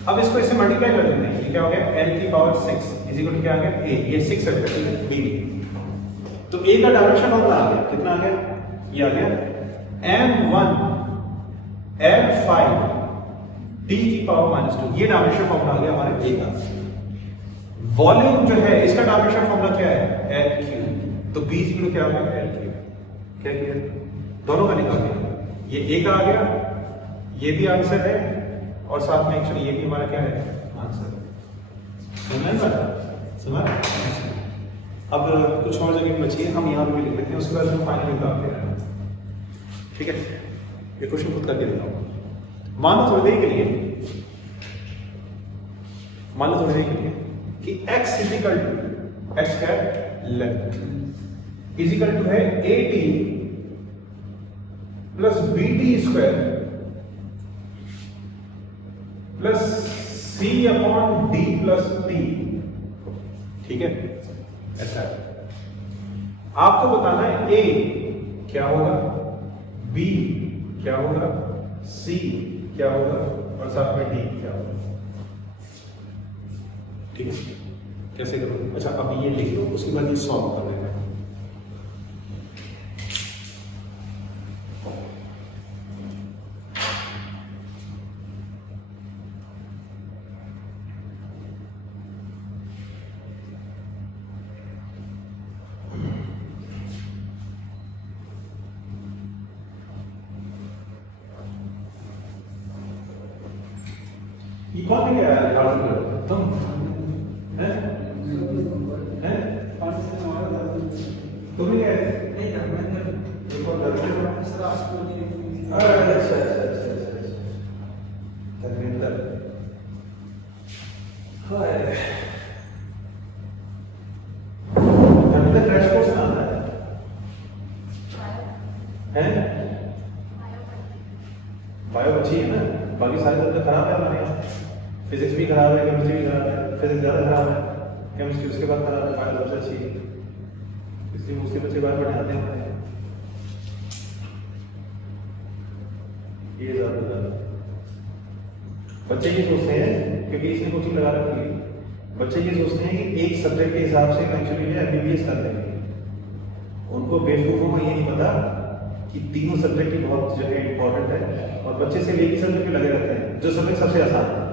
अब इसको इससे मल्टीप्लाई कर देते हैं, ये क्या हो गया? L की पावर 6 इज इक्वल टू क्या आ गया? A, ये 6 है ठीक है, B। तो A का डायमेंशन फॉर्मूला आ गया, कितना आ गया? ये आ गया M1 L5 T की पावर माइनस 2, ये डायमेंशन फॉर्मूला आ गया हमारे A का। वॉल्यूम जो है इसका डायमेंशन फॉर्मूला क्या है? L cube. तो B इक्वल क्या आ गया? L cube. क्या किया? दोनों का निकाल दिया, ये A का आ गया, ये भी आंसर है और साथ में एक्चुअली ये भी हमारा क्या है? आंसर है। समझ? अब कुछ और जगह बची है, हम यहाँ पे लिख लेते हैं, उसके बाद हम फाइनल निकालते हैं। ठीक है, ये क्वेश्चन खुद करके दिखाऊंगा। मान लो थोड़ी देर के लिए कि x is equal to, x क्या है? लेंथ इज इक्वल टू है AT plus BT square plus C upon D plus T। ठीक है, ऐसा है। आपको बताना है A क्या होगा, B क्या होगा सी क्या होगा और साथ में डी क्या होगा। ठीक है, कैसे करोगे? अच्छा अब ये लिख लो, उसके बाद ये सॉल्व कर लेना। ये कौन है यार? तुम हैं? हैं? तुम ही है? नहीं धर्मेंद्र। ये कौन धर्मेंद्र? अच्छा धर्मेंद्र। हाय धर्मेंद्र क्रैश कोर्स कहाँ है? हैं? बायो अच्छी है ना, बाकी सारे सब्जेक्ट खराब है हमारे यहाँ। फिजिक्स भी खराब है, केमिस्ट्री भी खराब है, फिजिक्स ज़्यादा खराब है, केमिस्ट्री उसके बाद खराब है, बायो सबसे अच्छी है, इसलिए उसके बच्चे बार पढ़े आते हैं। ये ज़्यादा बच्चे ये सोचते हैं, क्योंकि इसने कोचिंग लगा रखी है, बच्चे ये सोचते हैं कि एक सब्जेक्ट के हिसाब से एक्चुअली MBBS कर देंगे। उनको बेवकूफ़ों में ये नहीं पता कि तीनों सब्जेक्ट ही बहुत जो है इंपॉर्टेंट है, और बच्चे से एक ही सब्जेक्ट पे लगे रहते हैं जो सब्जेक्ट सबसे आसान है।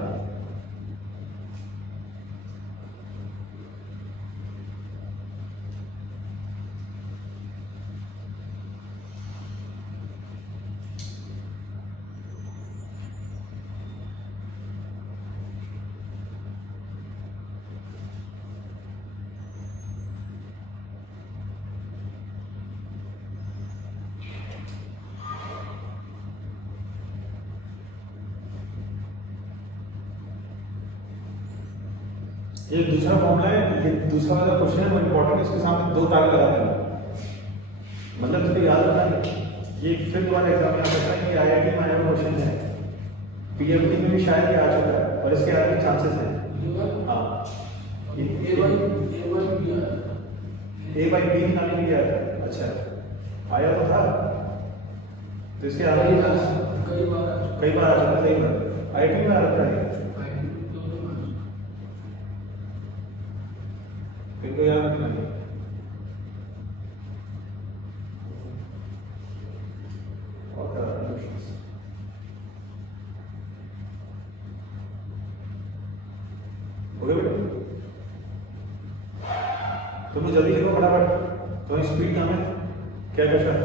ये दूसरा फॉर्मूला है, ये दूसरा वाला क्वेश्चन है वो इंपॉर्टेंट है, इसके सामने 2 तारे लगा देना, मतलब तुझे याद रखना है। ये फिर दोबारा एग्जाम में आ सकता है कि IIT में आया क्वेश्चन है, PFD में भी शायद ये आ चुका है और इसके आने के चांसेस हैं। हाँ A by B निकालने के लिए आया था। अच्छा आया तो था, तो इसके आगे कई बार आ चुका है। IIT में आ रहा है, इनको याद रखना है। हो गया बेटा, तुम जल्दी लिखो फटाफट, तो स्पीड कम है क्या कैसा है?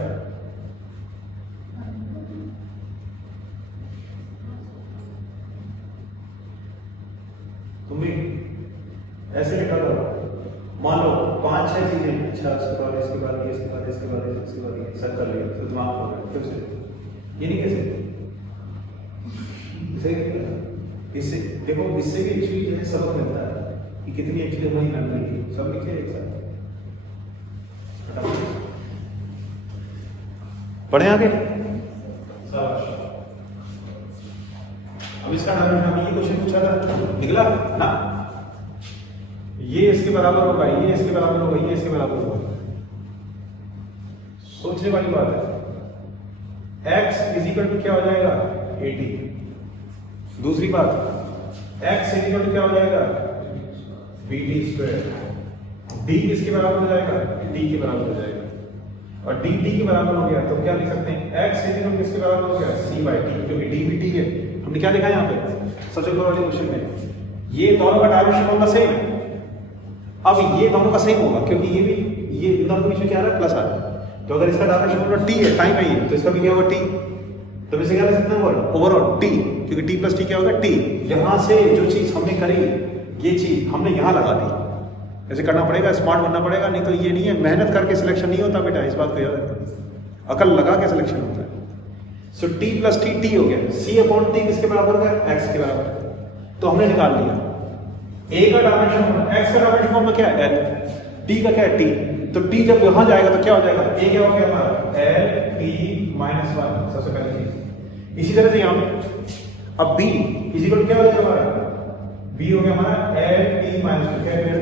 तुम भी ऐसे लिखा करो, मान लो 5-6 चीजें, अच्छा इसके बाद इसके बाद ये, इसके बाद इसके बाद इसके बाद ये सब कर लिया, तो दिमाग हो गया फिर से। ये नहीं कैसे इससे देखो, इससे भी एक्चुअली जो है सबक मिलता है कि कितनी अच्छी हमारी मेमोरी थी। सब लिखे एक साथ, पढ़े आगे। अब इसका नाम ये क्वेश्चन पूछा था, निकला ना, ये इसके बराबर होगा, ये इसके बराबर होगा, ये इसके बराबर होगा। सोचने वाली बात है। x इजिकल टू क्या हो जाएगा? 80। दूसरी बात, x इजिकल टू क्या हो जाएगा? BD square. d किसके बराबर हो जाएगा? d के बराबर हो जाएगा, और d के बराबर हो गया तो क्या लिख सकते हैं? x इजिकल किसके बराबर हो गया? c by d, क्योंकि d भी t है। हमने क्या लिखा है यहाँ पे सबसे ऊपर वाले क्वेश्चन में? ये दोनों का डायमेंशन होगा सेम है। अब ये दोनों का सेम होगा क्योंकि ये भी, ये दोनों के बीच में क्या आ रहा है? प्लस आ रहा है। तो अगर इसका डायमेंशन होगा t है, टाइम है ये, तो इसका भी क्या होगा? t। तो इसे क्या लिख सकते हैं? ओवरऑल t, क्योंकि t प्लस t क्या होगा? t। यहां से जो चीज हमने करी, ये चीज हमने यहां लगा दी। ऐसे करना पड़ेगा, स्मार्ट बनना पड़ेगा, नहीं तो ये नहीं है, मेहनत करके सिलेक्शन नहीं होता बेटा, इस बात को याद रखना, अकल लगा के सिलेक्शन होता है। सो t प्लस t हो गया, c अपॉन t किसके बराबर होगा? x के बराबर। तो हमने निकाल लिया a का डायमेंशन, x का डायमेंशन फॉर्मूला क्या है? l, t का क्या है? t। तो t जब यहां जाएगा तो क्या हो जाएगा? a क्या हो गया हमारा? l t माइनस 1, सबसे पहली चीज। इसी तरह से यहां पे अब b इक्वल क्या हो जाएगा हमारा? b हो गया हमारा l t माइनस 2, क्या है?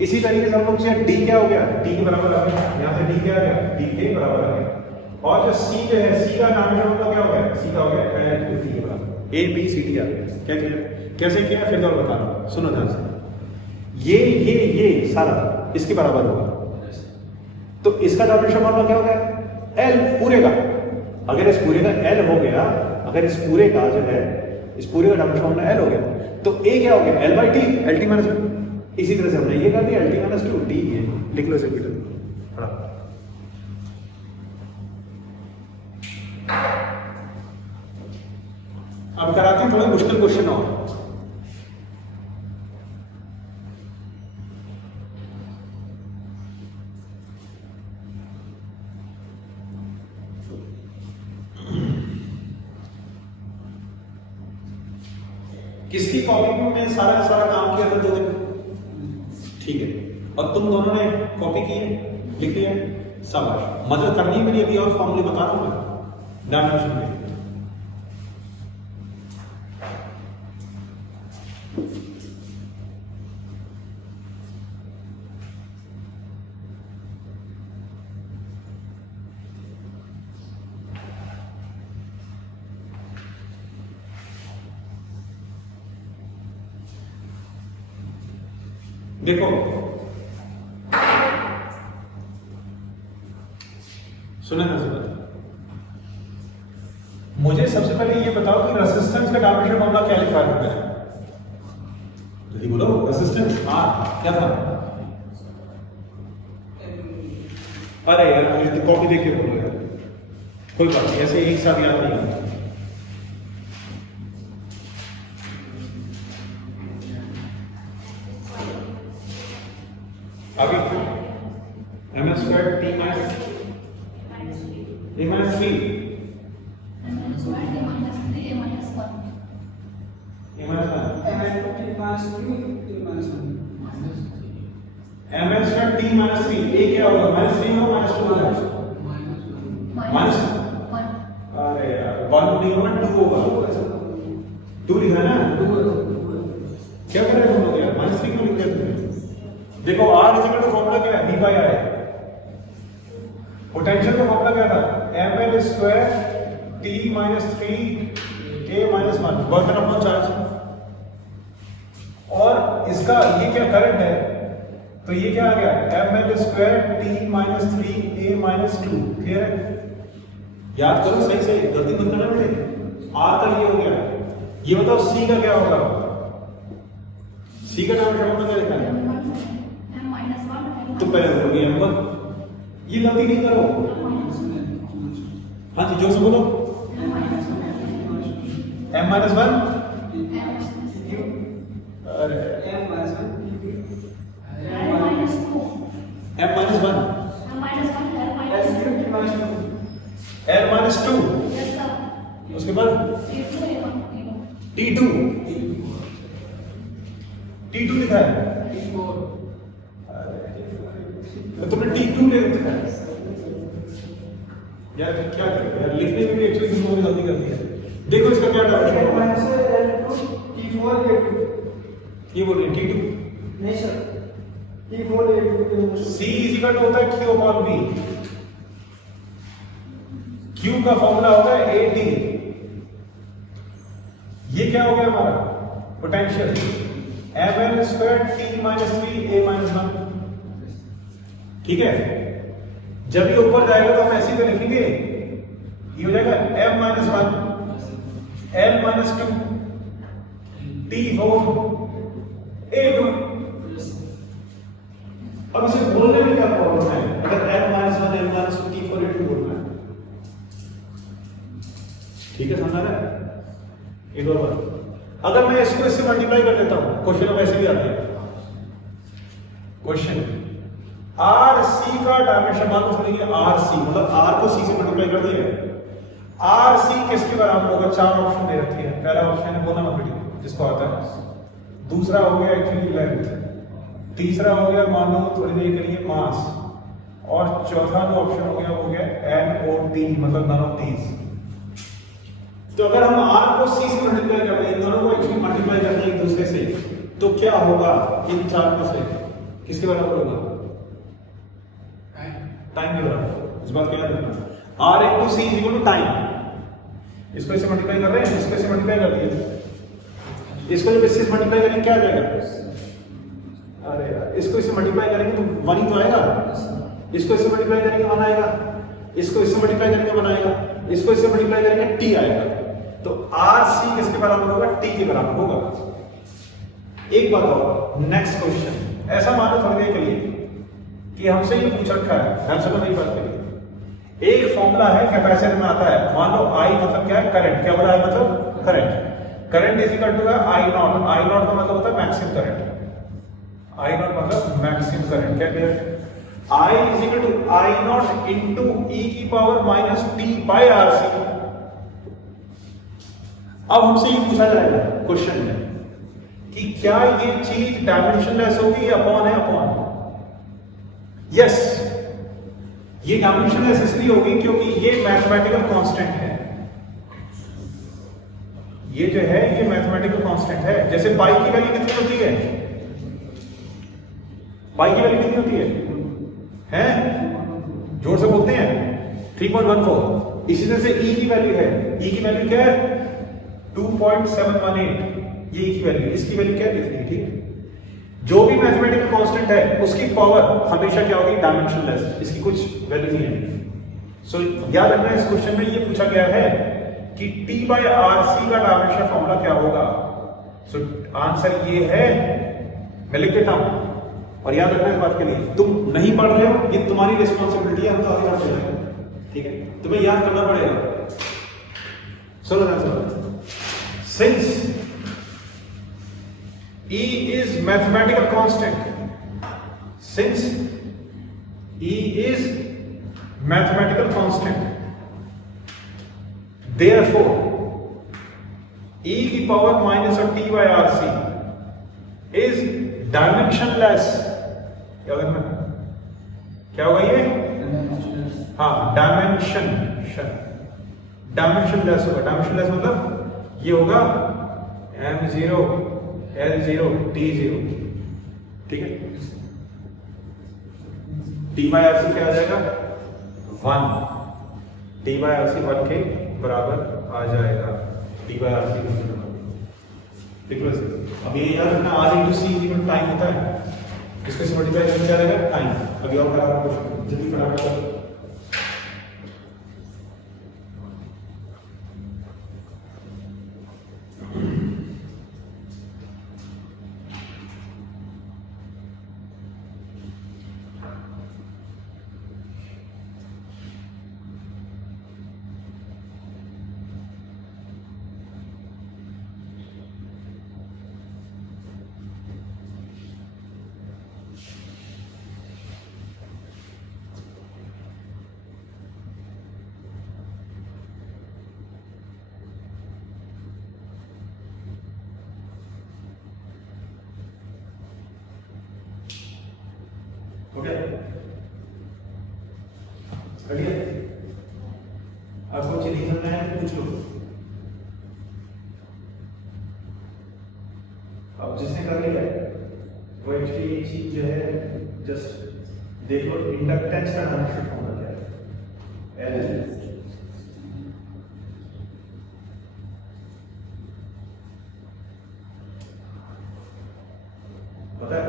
इसी तरीके से हम लोग से d क्या हो गया? d के बराबर आ गया, यहां से d क्या आ गया? d के बराबर आ गया। और जो सी जो है, सी का डायमेंशन होगा क्या हो गया, सी का हो गया एल टू टी बराबर ए बी सी डी आ गया। क्या किया, कैसे किया फिर तो बता रहा हूँ, सुनो ध्यान से। ये सारा इसके बराबर होगा, तो इसका डायमेंशन फॉर्मूला क्या हो गया, एल पूरे का। अगर इस पूरे का एल हो गया, अगर इस पूरे का जो है, इस पूरे का डायमेंशन फॉर्मूला एल हो गया, तो ए क्या हो गया, L by T, L T minus one. इसी तरह से हमने ये कर दिया, L T minus to T, ये लिख लो इसे बेटा थोड़ा। अब कराते हैं थोड़े मुश्किल क्वेश्चन और। किसकी कॉपी में मैं सारा का सारा काम किया था 2 दिन, ठीक है, और तुम दोनों ने कॉपी की है, लिख लिया, शाबाश। मदद करनी है मेरी, अभी और फॉर्मूले बता रहा हूं मैं डायमेंशन में। देखो सुने ना, मुझे सबसे पहले ये बताओ कि रेसिस्टेंस का डायमेंशन फॉर्मूला क्या लिखा है मैंने, जल्दी बोलो। रेसिस्टेंस क्या था, अरे यार मुझे तो कॉपी देख के बोलो यार, कोई बात नहीं, ऐसे एक साथ याद नहीं। आगे M S square T minus A minus 3 M S square T minus 3 A क्या होगा, माइनस 3 होगा, माइनस 2 होगा, माइनस, अरे यार 1 नहीं होगा 2 होगा, 2 लिखा है ना, क्या कर रहे हो तुम लोग यार, माइनस 3 क्यों लिख रहे हो। देखो R is equal to formula क्या है, V बाय I। पोटेंशियल का फॉर्मूला क्या था, ml square t minus 3 a minus 1 work upon charge. और इसका ये क्या करंट है, तो ये क्या आ गया, ml square t minus 3 a minus 2। Clear है, याद करो सही से, गलती मत करना बेटे। R का ये हो गया, ये बताओ C का क्या होगा, C का डायमेंशन क्या लिखा है, तो पहले बोलोगे m1, ये गलती नहीं करो। हाँ जी जोर से बोलो, m माइनस 1, अरे m माइनस 1, l माइनस 2, उसके बाद t2 लिखा है, तुमने T2 ले रखा है यार, क्या करें यार, लिखने में भी एक्चुअली तुमने गलती कर दी है। देखो इसका क्या डायमेंशन है, T4 A2, ये बोल रहे T2 नहीं sir, T4 A2। C is equal to होता है Q अपॉन V, Q का फॉर्मूला होता है AT। ये क्या हो गया हमारा potential, ml square t minus 3 a minus 1। ठीक है, जब ये ऊपर जाएगा तो हम ऐसे तो लिखेंगे, ये हो जाएगा m minus 1 l minus 2 t4 a2। अब इसे बोलने में क्या प्रॉब्लम है, अगर m minus 1 l minus 2 t4 a2 बोलना है, ठीक है, समझ रहा है। एक और बात, अगर मैं इसको इससे मल्टीप्लाई कर देता हूं, क्वेश्चन वैसे भी आते हैं, क्वेश्चन आर सी का डायमेंशन मान लो सुनिए, आर सी मतलब आर को सी से मल्टीप्लाई कर दिया, आर सी किसके बराबर होगा, 4 ऑप्शन दे रखे हैं। पहला ऑप्शन है बोनामेट्रिक जिसको आता है, दूसरा हो गया एक्चुअली लेंथ, तीसरा हो गया मान लो थोड़ी देर के लिए मास, और चौथा जो ऑप्शन हो गया वो हो गया NOT मतलब नन ऑफ दीज। तो अगर हम R को C से मल्टीप्लाई करते हैं, इन दोनों को एक्चुअली मल्टीप्लाई करते हैं एक दूसरे से, तो क्या होगा, इन चार में से किसके बराबर होगा, टाइम के बराबर। इस बात को याद रखना। R into C is equal to time. इसको इससे मल्टीप्लाई कर रहे हैं, इसको इससे मल्टीप्लाई कर दिया, इसको जब इससे मल्टीप्लाई करेंगे क्या आ जाएगा? अरे यार, इसको इससे मल्टीप्लाई करेंगे तो 1 ही तो आएगा, इसको इससे मल्टीप्लाई करेंगे 1 आएगा, इसको इससे मल्टीप्लाई करेंगे 1 आएगा, इसको इससे मल्टीप्लाई करेंगे t आएगा। तो आर सी किसके बराबर होगा? t के बराबर होगा। एक बात और, नेक्स्ट क्वेश्चन, ऐसा मानो थोड़ी देर के लिए कि हमसे ये पूछ रखा है, ध्यान से मेरी बात करिए, एक फॉर्मूला है कैपेसिटर में आता है, मान लो I मतलब क्या है? करंट। क्या बोला I मतलब? Current. Current is equal to I naught. I naught का मतलब होता है मैक्सिमम करंट। आई नॉट मतलब मैक्सिमम करंट। क्या clear? I is equal to I naught into E की power minus T by R C. अब हमसे ये पूछा जाएगा क्वेश्चन में कि क्या ये चीज डायमेंशनलेस होगी या अपॉन है? अपॉन। यस, ये डायमेंशनलेस इसलिए होगी क्योंकि ये मैथमेटिकल कांस्टेंट है। ये जो है ये मैथमेटिकल कांस्टेंट है। जैसे पाई की वैल्यू कितनी होती है? पाई की वैल्यू कितनी होती है? हैं? जोर से बोलते हैं 3.14। इसी तरह से ई की वैल्यू है, ई की वैल्यू क्या है? 2.718। ये ई की वैल्यू, इसकी वैल्यू क्या है? कितनी? ठीक। जो भी मैथमेटिकल कांस्टेंट है उसकी पावर हमेशा क्या होगी? डायमेंशनलेस, इसकी कुछ वैल्यू नहीं है। सो याद रखना, इस क्वेश्चन में ये पूछा गया है कि T बाय आर सी का डायमेंशन फॉर्मूला क्या होगा। सो आंसर ये है, मैं लिख देता हूं और याद रखना इस बात के लिए, तुम नहीं पढ़ रहे हो ये तुम्हारी रिस्पॉन्सिबिलिटी है, हम तो आगे बढ़ते हैं, ठीक है? तुम्हें याद करना पड़ेगा। सुनो ध्यान से, since E is mathematical constant, since E is mathematical constant, therefore E की पावर माइनस और T by RC is dimensionless। क्या करना? क्या होगा ये? हाँ, डायमेंशनलेस होगा। डायमेंशनलेस मतलब ये होगा M0 L0 T0, ठीक है? T by RC क्या आ जाएगा? 1। T by RC 1 के बराबर आ जाएगा। T by RC ठीक है? अब ये याद रखना, R इंटू सी इक्वल टाइम होता है, इसको से मल्टीप्लाई करके क्या आएगा? टाइम। अभी और करा क्वेश्चन जल्दी फटाफट करो। ओके, बढ़िया। आपको चीज समझना है पूछ लो। अब जिसने कर लिया वो एक्चुअली ये चीज जो है जस्ट देखो, इंडक्टेंस का डायमेंशन फॉर्मूला क्या है? L पता है?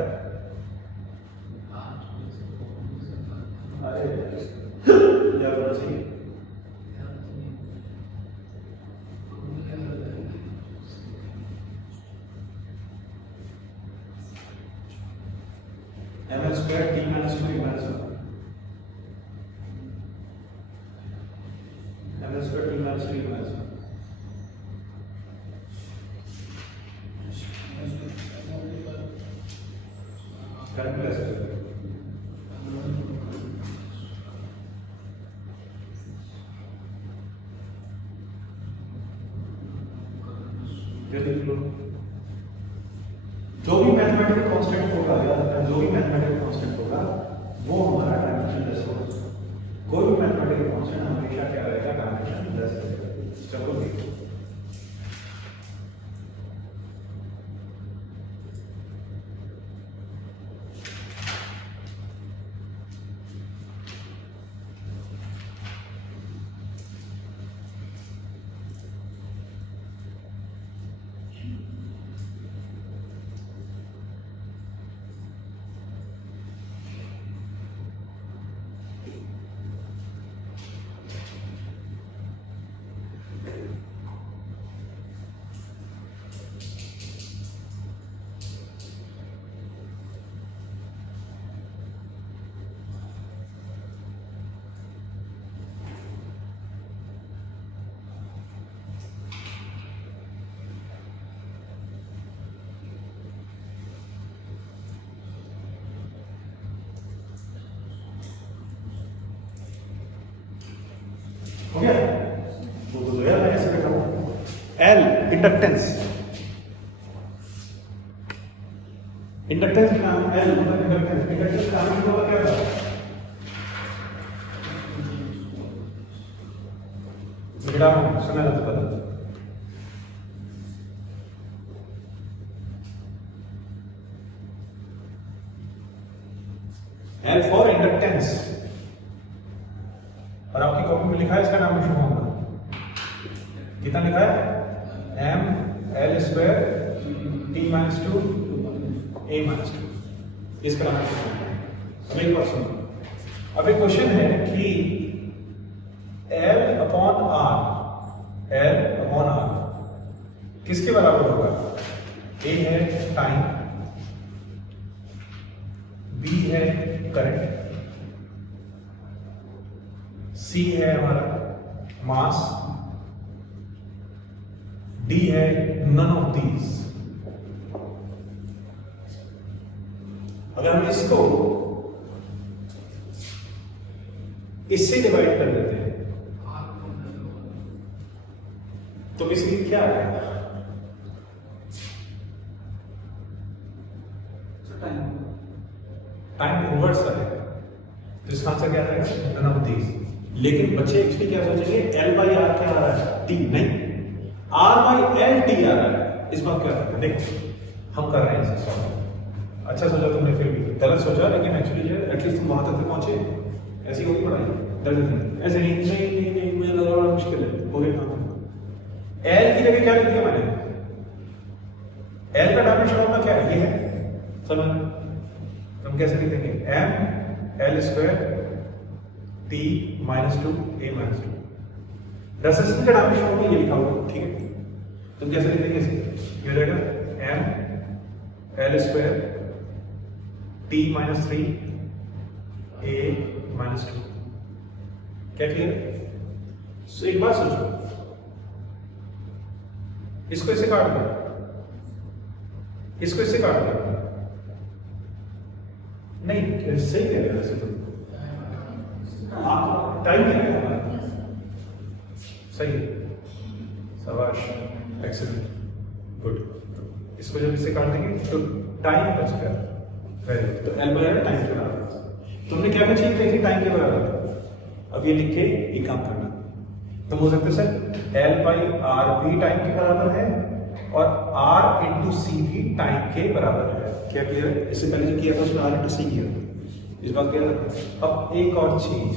अरे यार बोलना चाहिए। ml square t minus 2 minus 1 ml square t minus 3 minus 1 current plus जो भी मैथमेटिकल कांस्टेंट होगा, जो भी मैथमेटिकल कांस्टेंट होगा वो हमारा डायमेंशनलेस होगा। कोई भी मैथमेटिकल कांस्टेंट हमेशा क्या रहेगा? डायमेंशनलेस रहेगा। चलो देखो, हो गया? तो यार मैं ऐसे बैठा हूँ। एल इंडक्टेंस, इंडक्टेंस का नाम एल मतलब इंडक्टेंस, इंडक्टेंस का नाम होगा क्या था? बेटा सुना तो पता एल फॉर इंडक्टेंस, और आपकी कॉपी में लिखा है इसका नाम शो होगा, कितना लिखा है? M L square T minus two A minus two, इसका नाम शो होगा। अब एक बात सुनो, अब एक क्वेश्चन है कि L upon R, L upon R किसके बराबर होगा? ए है टाइम, बी है करंट, सी है हमारा मास, डी है नन ऑफ दीज। अगर हम इसको इससे डिवाइड कर देते हैं तो बेसिकली क्या आएगा? टाइम इनवर्स आएगा, तो इसका आंसर क्या आएगा? None of these. लेकिन बच्चे एक्चुअली क्या सोचेंगे? एल बाई आर क्या आ रहा है? टी, नहीं, आर बाई एल टी आ रहा है। इस बात क्या है? देखो हम कर रहे हैं इसे सॉल्व। अच्छा सोचा तुमने, फिर भी गलत सोचा, लेकिन एक्चुअली जो है एटलीस्ट तुम वहां तक पहुंचे। ऐसी होगी पढ़ाई, ऐसे नहीं नहीं नहीं नहीं मुझे लगा बड़ा मुश्किल है, हो गया काम। एल की जगह क्या लिख दिया मैंने? एल का डायमेंशन होगा क्या है? ये है, समझ? हम कैसे लिखेंगे? M L square T minus two A minus two, resistance का डायमेंशन होगा ये लिखा हुआ, ठीक है? तुम कैसे लिखेंगे इसे? ये रहेगा M L square T minus three A minus two. क्या क्लियर? सो एक बात सोचो, इसको इसे काट दो, इसको इससे काट दो, नहीं सही कह रहे हो वैसे तो, टाइम नहीं आएगा, सही है, शाबाश, एक्सीलेंट, गुड। इसको जब इससे काट देंगे तो टाइम बच गया, वेरी गुड। तो एल बाई आर टाइम के बराबर, तुमने क्या क्या चाहिए था? टाइम के बराबर। अब ये लिख के ये काम करना, तुम हो सकते सर एल बाई आर भी टाइम के बराबर है और आर इंटू सी भी टाइम के बराबर है। क्या क्लियर है? इससे पहले जो किया था उसमें आर इंटू सी किया, इस बात क्लियर। अब एक और चीज,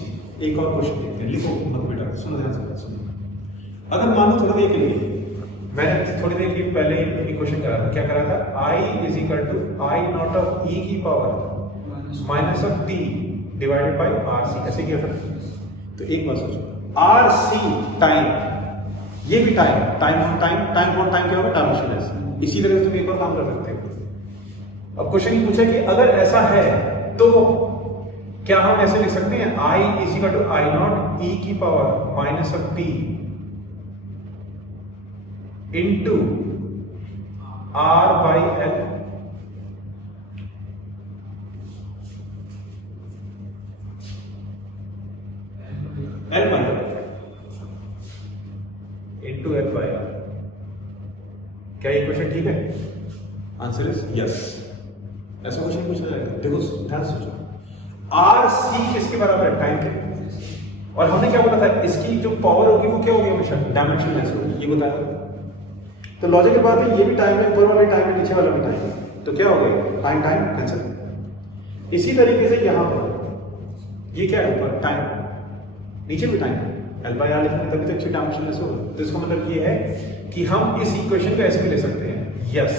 एक और क्वेश्चन देखते हैं, लिखो मत बेटा, सुनो ध्यान से सुनो। अगर मान लो थोड़ी देर के लिए, मैंने थोड़ी देर के पहले एक क्वेश्चन करा था, क्या करा था? I is equal to I naught of E की power minus of T divided by R C, ऐसे किया था। तो एक बात सोचो, आर सी टाइम, ये भी टाइम, टाइम टाइम टाइम और टाइम क्या होगा? डायमेंशनलेस। इसी तरह से तुम एक और काम कर सकते हो। अब क्वेश्चन ये पूछा कि अगर ऐसा है तो क्या हम ऐसे लिख सकते हैं? I is equal to I naught e की power minus of t into r by l. L by into l by r. क्या ये क्वेश्चन ठीक है? Answer is yes. ऐसा क्वेश्चन पूछा जाएगा। देखो ध्यान से सोचो, आर सी किसके बराबर है? टाइम के। और हमने क्या बोला था? इसकी जो पावर होगी वो क्या होगी? हमेशा डायमेंशनलेस होगी, ये बताया। तो लॉजिक की बात है, ये भी टाइम है, ऊपर वाला भी टाइम है, नीचे वाला भी टाइम है, तो क्या हो गया? Time time cancel. इसी तरीके से यहां पर ये क्या है? ऊपर टाइम, नीचे भी टाइम, एल बाई आर लिखेंगे तभी तो अच्छी डायमेंशनलेस होगा। तो इसका मतलब ये है कि हम इस इक्वेशन को ऐसे भी ले सकते हैं। यस,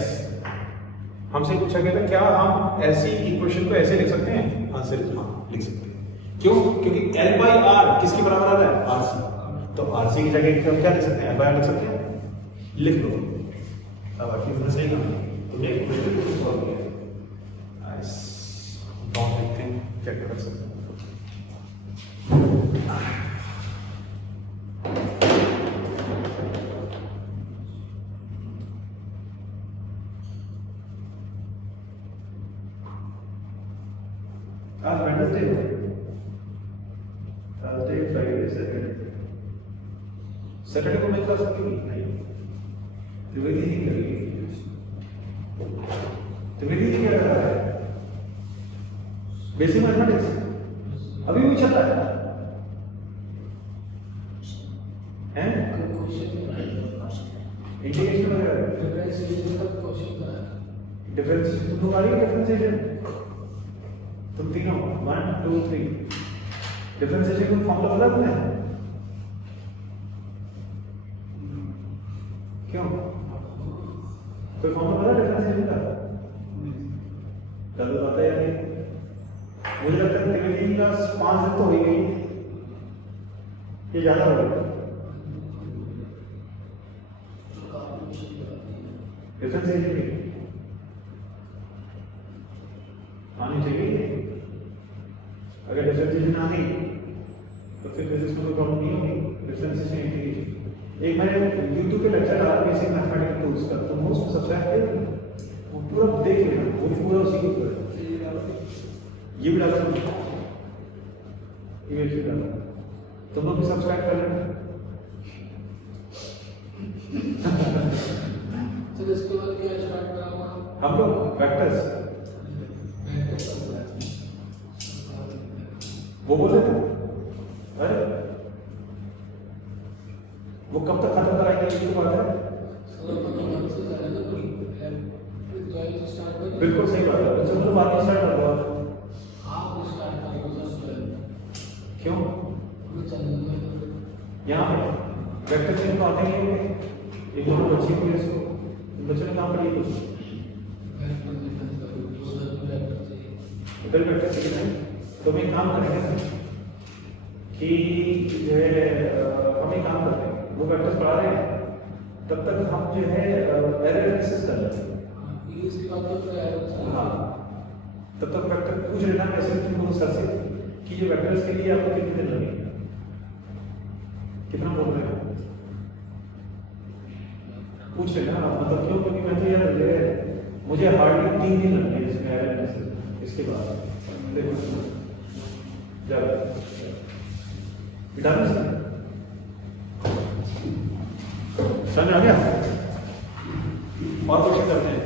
हमसे पूछा गया था क्या हम ऐसी इक्वेशन को ऐसे लिख सकते हैं? आंसर इज हाँ, लिख सकते हैं। क्यों? क्योंकि एल बाई आर किसके बराबर आ रहा है? R C. तो आर सी की जगह हम क्या लिख सकते हैं? एल बाई आर लिख सकते हैं, लिख लो। अब आपकी सही काम तुमने एक क्वेश्चन को सॉल्व किया। डोंट लिखते हैं, चेक कर सकते हैं। आज वेडनेसडे है, थर्सडे फ्राइडे सैटरडे, सैटरडे को मैं क्लास करेगी नहीं, त्रिवेदी जी करेगी। त्रिवेदी जी क्या कर रहा है? बेसिक मैथमेटिक्स अभी भी चल रहा है इंटीग्रेशन वगैरह डिफरेंशिएशन तुम लोग आ रही है डिफरेंशिएशन तुम तीनों 1 2 3 डिफरेंशिएशन का फॉर्मूला पता तुम्हें? क्यों कोई फॉर्मूला पता डिफरेंशिएशन का? चलो पता है यार मुझे लगता है त्रिवेदी का 5 दिन तो हो गई ये ज्यादा हो गया डिफरेंशिएशन आनी चाहिए। अगर डिफरेंशिएशन आ गई तो फिर फिजिक्स में कोई प्रॉब्लम नहीं होगी। डिफरेंशिएशन इंटीग्रेशन एक मैंने YouTube पे लेक्चर डाला बेसिक मैथमेटिक्स टूल्स का, तो वो उसको सब्सक्राइब कर वो पूरा देख लेना, वो पूरा उसी के ऊपर ये भी डाला ये भी डाला तुम लोग भी सब्सक्राइब कर लेना। तो इसके बाद क्या स्टार्ट करा हम लोग वेक्टर्स वो बोले थे अरे वो कब तक खत्म कराएंगे ये बात है। बिल्कुल सही बात है बच्चों को बात स्टार्ट कर दो क्यों यहाँ पे वेक्टर चिन्ह आते हैं एक दो बच्चे को इसको बच्चों ने काम पर कुछ उधर वेक्टर चाहिए तो हम एक काम करेंगे कि जो है हम एक काम करते हैं वो वेक्टर्स पढ़ा रहे हैं तब तक हम जो है एरर एनालिसिस कर लेते हैं। हाँ तब तक वेक्टर पूछ लेना ऐसे तुम सर से कि जो वेक्टर्स के लिए आपको कितने दिन लगेंगे कितना बोल रहे हैं पूछ लेना मतलब क्यों क्योंकि मैं तो यार मुझे हार्डली 3 दिन लगते हैं इसमें एरर एनालिसिस इसके बाद देखो चलो डन समझ आ गया और कुछ करते हैं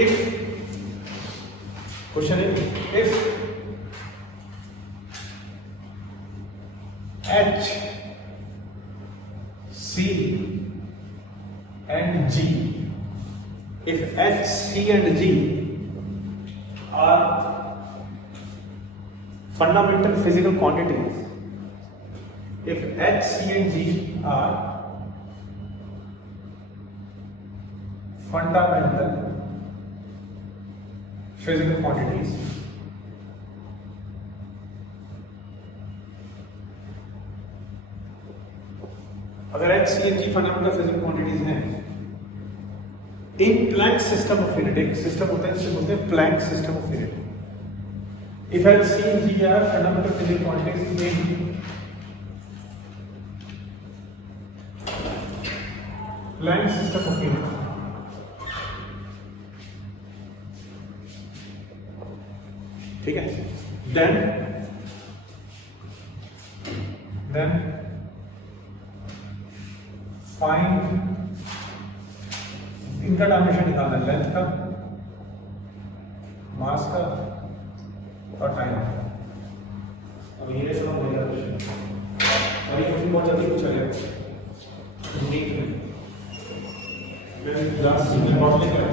if question is if H C and G if H C and G are fundamental physical quantities if H C and G are fundamental physical quantities अगर H C and G fundamental physical quantities हैं in Planck system of unit एक system होता है जिसे बोलते हैं Planck system of unit if H C and G are fundamental physical quantities in Planck system of unit ठीक है then find इनका डायमेंशन निकालना है लेंथ का मास का और टाइम अब ये सब हो गया क्वेश्चन और ये क्वेश्चन बहुत जल्दी पूछा गया मैं क्लास में बहुत लिखा है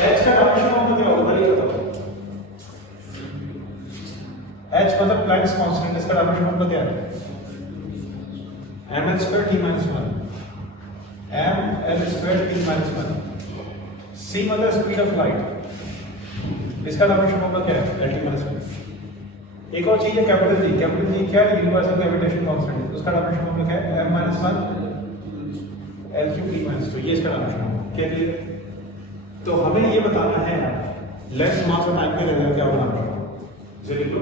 H का डायमेंशन हम क्या होगा ये बताओ H मतलब प्लैंक्स कांस्टेंट इसका डायमेंशन हम क्या है ml square t minus 1 ml square t minus 1 c मतलब स्पीड ऑफ लाइट इसका डायमेंशन होगा क्या है lt minus 1 एक और चीज है कैपिटल G क्या है यूनिवर्सल ग्रेविटेशन कांस्टेंट उसका डायमेंशन होगा क्या है m minus 1 L Q T minus 2, ये इसका डायमेंशन क्या क्लियर? तो हमें ये बताना है लेस मास और टाइम के रेजर क्या बनाना है, इसे लिख लो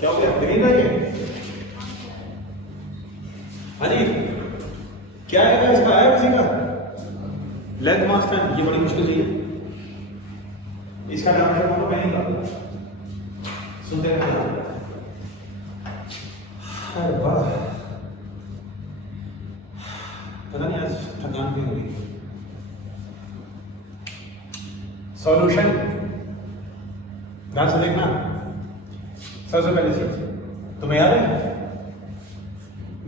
क्या हो गया, ग्रीन है ये? हाँ जी, क्या है इसका, आया किसी का? लेंथ मास टाइम, ये बड़ी मुश्किल चीज है, इसका डायमेंशन कौन कहीं का सुनते हैं? अरे वाह, पता नहीं आज थकान भी हो रही। सॉल्यूशन ध्यान से देखना। सबसे पहली चीज तुम्हें याद है,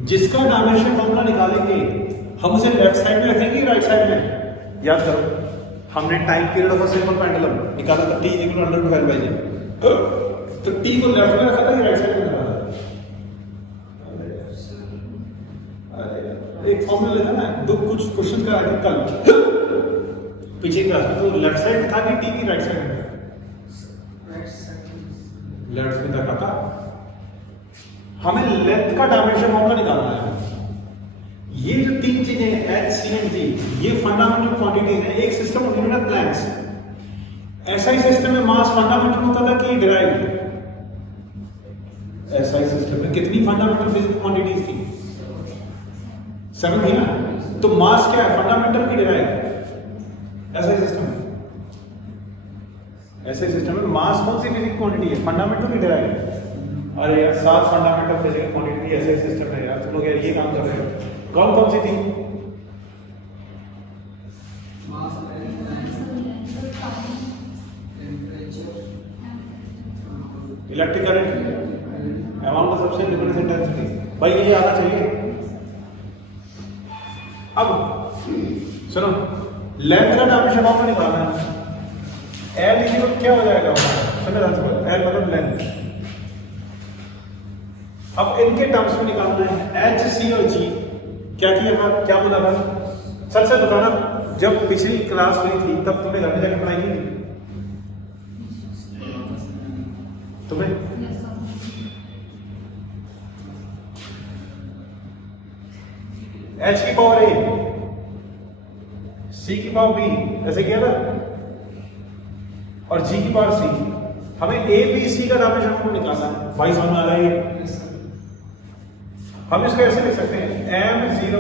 जिसका डायमेंशन फॉर्मूला निकालेंगे हम उसे लेफ्ट साइड में रखेंगे राइट साइड में? याद करो, हमने time period of a simple pendulum निकाला था, t = √5/j। तो t को लेफ्ट में रखा था कि राइट साइड में रखा था? एक फॉर्मूला लिखा ना, दो कुछ क्वेश्चन का आया था कल पीछे क्लास में, तो लेफ्ट साइड था कि t की राइट साइड में? लेफ्ट में रखा था। हमें लेंथ का डायमेंशन फॉर्मूला निकालना है। ये जो तीन चीजें हैं h, c एंड g, ये फंडामेंटल क्वांटिटीज हैं। एक सिस्टम होती है प्लैंक्स, ऐसा ही सिस्टम में मास फंडामेंटल होता था कि डिराइव्ड? ऐसा ही सिस्टम में कितनी फंडामेंटल फिजिकल क्वांटिटीज थी? 7 थी ना। तो मास क्या है, फंडामेंटल की डिराइव्ड? ऐसा ही सिस्टम है, ऐसे सिस्टम में मास कौन सी फिजिकल क्वांटिटी है, फंडामेंटल की डिराइव्ड? अरे यार 7 फंडामेंटल फिजिकल क्वांटिटी ऐसे सिस्टम है यार, तुम लोग यार ये काम कर रहे हो। कौन कौन सी थी? इलेक्ट्रिक करंट, अमाउंट ऑफ सबसे लुमिनस इंटेंसिटी, भाई ये आना चाहिए। अब सुनो, लेंथ का डायमेंशन आपको निकालना है। L इक्वल क्या हो जाएगा? L मतलब लेंथ। अब इनके टर्म्स में निकालना है H, C और G। क्या किया था, क्या बोला था? सच सच बताना, जब पिछली क्लास हुई थी तब तुमने घर में जाकर पढ़ाई की थी? तुम्हें H की पावर A, C की पावर B, ऐसे किया था, और G की पावर C। हमें A, B, C का डायमेंशन निकालना है। भाई समझ आ रहा है ये? हम इसको ऐसे लिख सकते हैं m0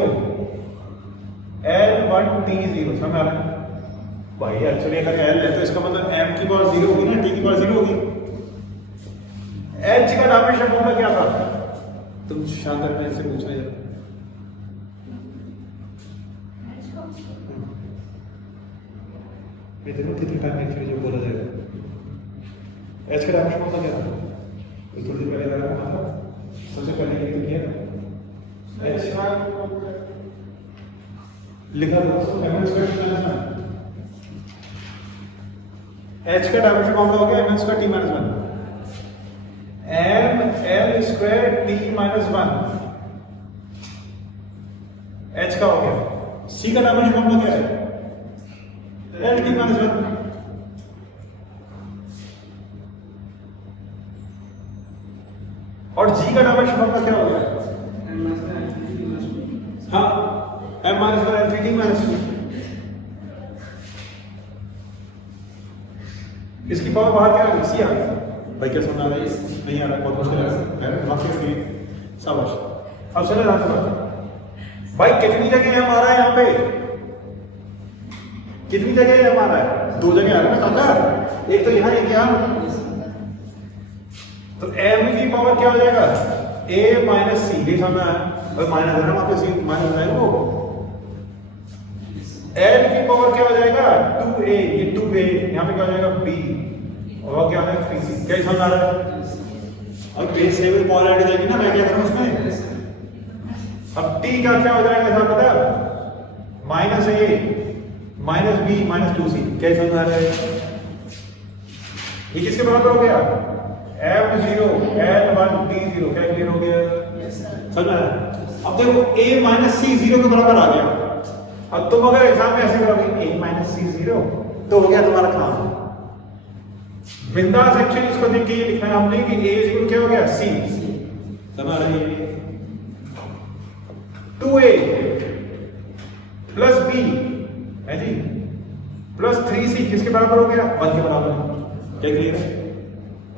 L1 T0। समझ आ रहा है भाई? एक्चुअली अगर L है तो इसका मतलब m की पावर 0 होगी ना, T की पावर 0 होगी। H का डायमेंशन फॉर्मूला क्या था? तुम शानदार मेरे से पूछना जरा। ये देखो कितनी टाइम एक्चुअली जो बोला जाएगा। H का डायमेंशन फॉर्मूला क्या था? एक थोड़ी देर पहले करा था मतलब सबसे पहले ये तो किया था लिखा था mn square t minus 1 h का डायमेंशन फॉर्मूला हो गया mn square t minus 1 m l square t minus 1 h का हो गया c का डायमेंशन फॉर्मूला क्या है l t माइनस 1 और g का डायमेंशन फॉर्मूला क्या हो गया हाँ m minus 1 l 3t minus 2 इसकी पावर बाहर क्या आ गई सी आ गई भाई क्या समझ आ रहा है नहीं आ रहा बहुत मुश्किल है दिमाग से शाबाश अब चले ध्यान से बात भाई कितनी जगह m आ रहा है यहाँ पे कितनी जगह m आ रहा है दो जगह आ रहा है ना काका एक तो यहाँ एक यहाँ तो m की पावर क्या हो जाएगा a माइनस सी ये समझ आया और माइनस है ना वहां पे सी माइनस है वो l की पावर क्या हो जाएगा 2a ये 2a यहाँ पे क्या हो जाएगा b और क्या हो जाएगा 3c क्या समझ आ रहा है अब बेस से भी पावर ऐड हो जाएगी ना मैं क्या करूँ उसमें अब t का क्या हो जाएगा ऐसा पता है minus a minus b minus 2c क्या समझ आ रहा है ये किसके बराबर हो गया m0 l1 t0 क्या क्लियर हो गया समझ में आया अब देखो a माइनस सी 0 के बराबर आ गया अब तुम अगर एग्जाम में ऐसे करोगे a माइनस सी 0 तो हो गया तुम्हारा काम बिंदास एक्चुअली इसको देख के ये लिखना है हमने कि a 0 क्या हो गया c समझ रही है 2a प्लस b है जी प्लस 3c किसके बराबर हो गया 1 के बराबर क्या क्लियर है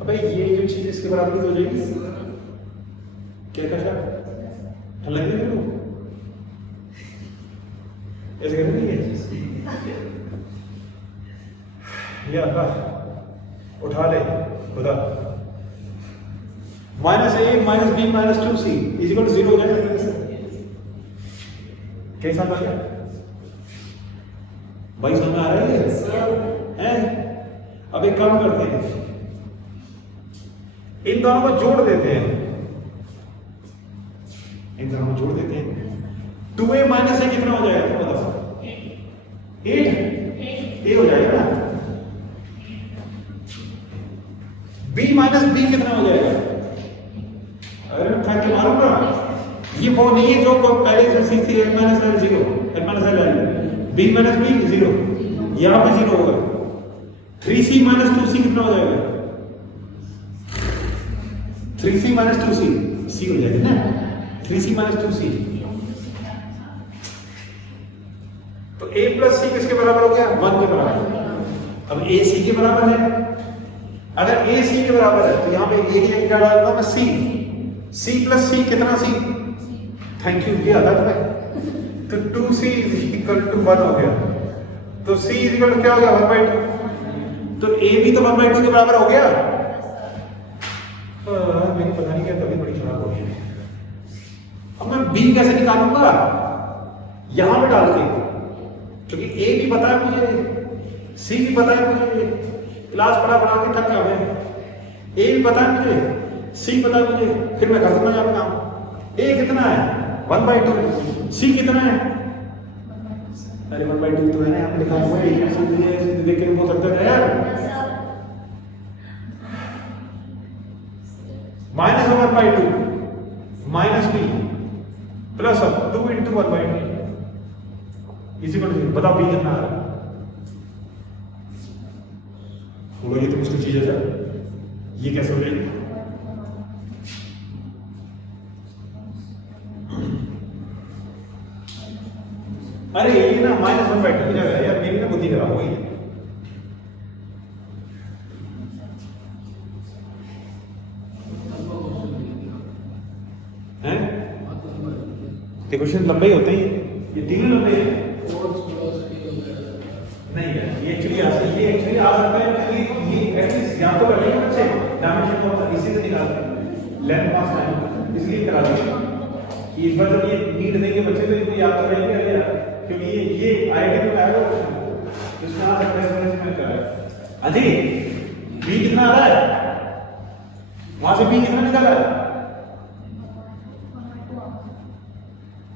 अबे ये जो चीज इसके बराबर हो जाएगी क्या कहता है लगे ना ऐसे करने नहीं है ये अल्लाह उठा ले खुदा minus a minus b minus 2c is equal to 0 हो जाएगा कैसा बन गया भाई समझ आ रहा है अब एक काम करते हैं इन दोनों को जोड़ देते हैं इन दोनों को जोड़ देते हैं 2a माइनस a कितना हो जाएगा तुम बताओ 8 a हो जाएगा ना b माइनस b कितना हो जाएगा अगर मैं खा के मारूंगा ये वो नहीं है जो पहले से सीख थी a minus l 0 l minus l b minus b 0 यहां पे 0 होगा 3c माइनस 2c कितना हो जाएगा 3c माइनस 2c c हो जाएगा ना 3c माइनस 2c तो a प्लस c किसके बराबर हो गया 1 के बराबर अब a c के बराबर है अगर a c के बराबर है तो यहां पे a क्या डालूंगा मैं c प्लस c कितना c थैंक यू ये आता तुम्हें तो 2c इक्वल टू 1 हो गया तो c इक्वल टू क्या हो गया 1/2 तो a भी तो 1/2 के बराबर हो गया मेरी पता नहीं क्या तभी बड़ी खराब हो गई अब मैं b कैसे निकालूंगा यहां पे डाल के क्योंकि a भी पता है मुझे c भी पता है मुझे क्लास पढ़ा के थक गया मैं a भी पता है मुझे c पता है मुझे फिर मैं कर दूंगा यहाँ पे काम a कितना है 1/2 c कितना है अरे 1/2 तो है ना यहाँ पे लिखा हुआ है देख के बोल सकते हैं यार minus 1/2 minus b plus 2 into 1/2 इसी को बताओ b कितना आ रहा है बोलो ये तो मुश्किल चीज है सर ये कैसे हो जाएगी अरे ये ना माइनस 1/2 की जगह यार मेरी ना बुद्धि खराब हो गई है क्वेश्चन लंबे ही होते हैं ये तीनों लंबे हैं नहीं है ये एक्चुअली आ सकता है ये एटलीस्ट यहां तो करेंगे बच्चे डायमेंशन को इसी से निकालते हैं लेंथ पास टाइम इसलिए करा देंगे कि एक बार जब ये नीड देंगे बच्चे तो इनको याद तो रहेंगे अरे यार क्योंकि ये आईआईटी में आएगा इसमें आ सकता है इसमें कर रहा है अजी बी कितना आ रहा है वहां से से बी कितना निकाला है?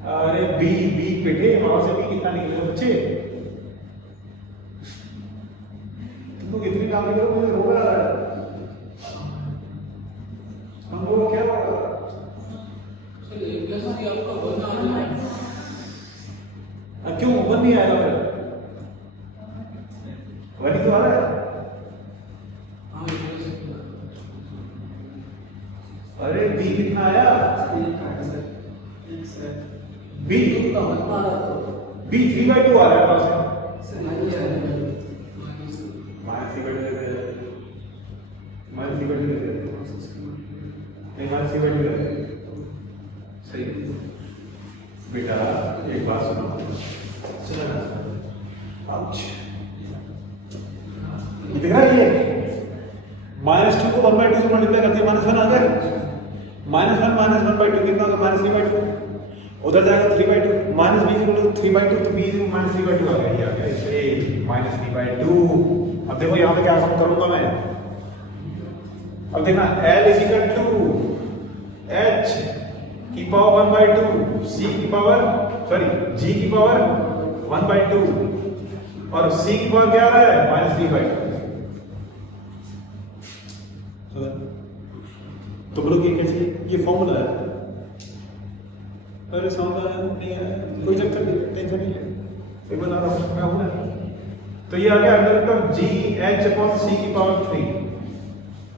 अरे बी बी बेटे वहां से बी कितना निकलेगा बच्चे? तुम लोग इतनी काम करो मुझे रो रहा है। हम लोग क्या होगा? चलिए जैसे कि आपका बनना आ जाए क्यों वन नहीं आएगा फिर? वन ही तो आ रहा है। हाँ ये सकते अरे बी कितना आया? बी का बनना आ रहा है बी 3/2 आ रहा है पास में। माइनस माइनस 3/2 माइनस 3/2 नहीं माइनस 3/2 सही बेटा एक बात सुनो चलो ना आउच ये दिख रहा है ये -2 को 1/2 से मल्टीप्लाई करते हैं -1 आ गया -1 -1/2 कितना होगा -3/2 उधर जाएगा 3/2 -b 3/2 तो b -3/2 आ गया ये आ गया इसलिए -3/2 अब देखो यहाँ पे क्या सम करूंगा मैं अब देखना L = h की पावर 1/2 c की पावर सॉरी g की पावर 1/2 और c की पावर क्या आ रहा है -3/2 तो बोलो कि कैसे ये फॉर्मूला है अरे समझ नहीं है कोई चक्कर नहीं टेंशन नहीं ले बना रहा हूँ मैं हूँ ना तो ये आ गया under root of g h upon c की पावर 3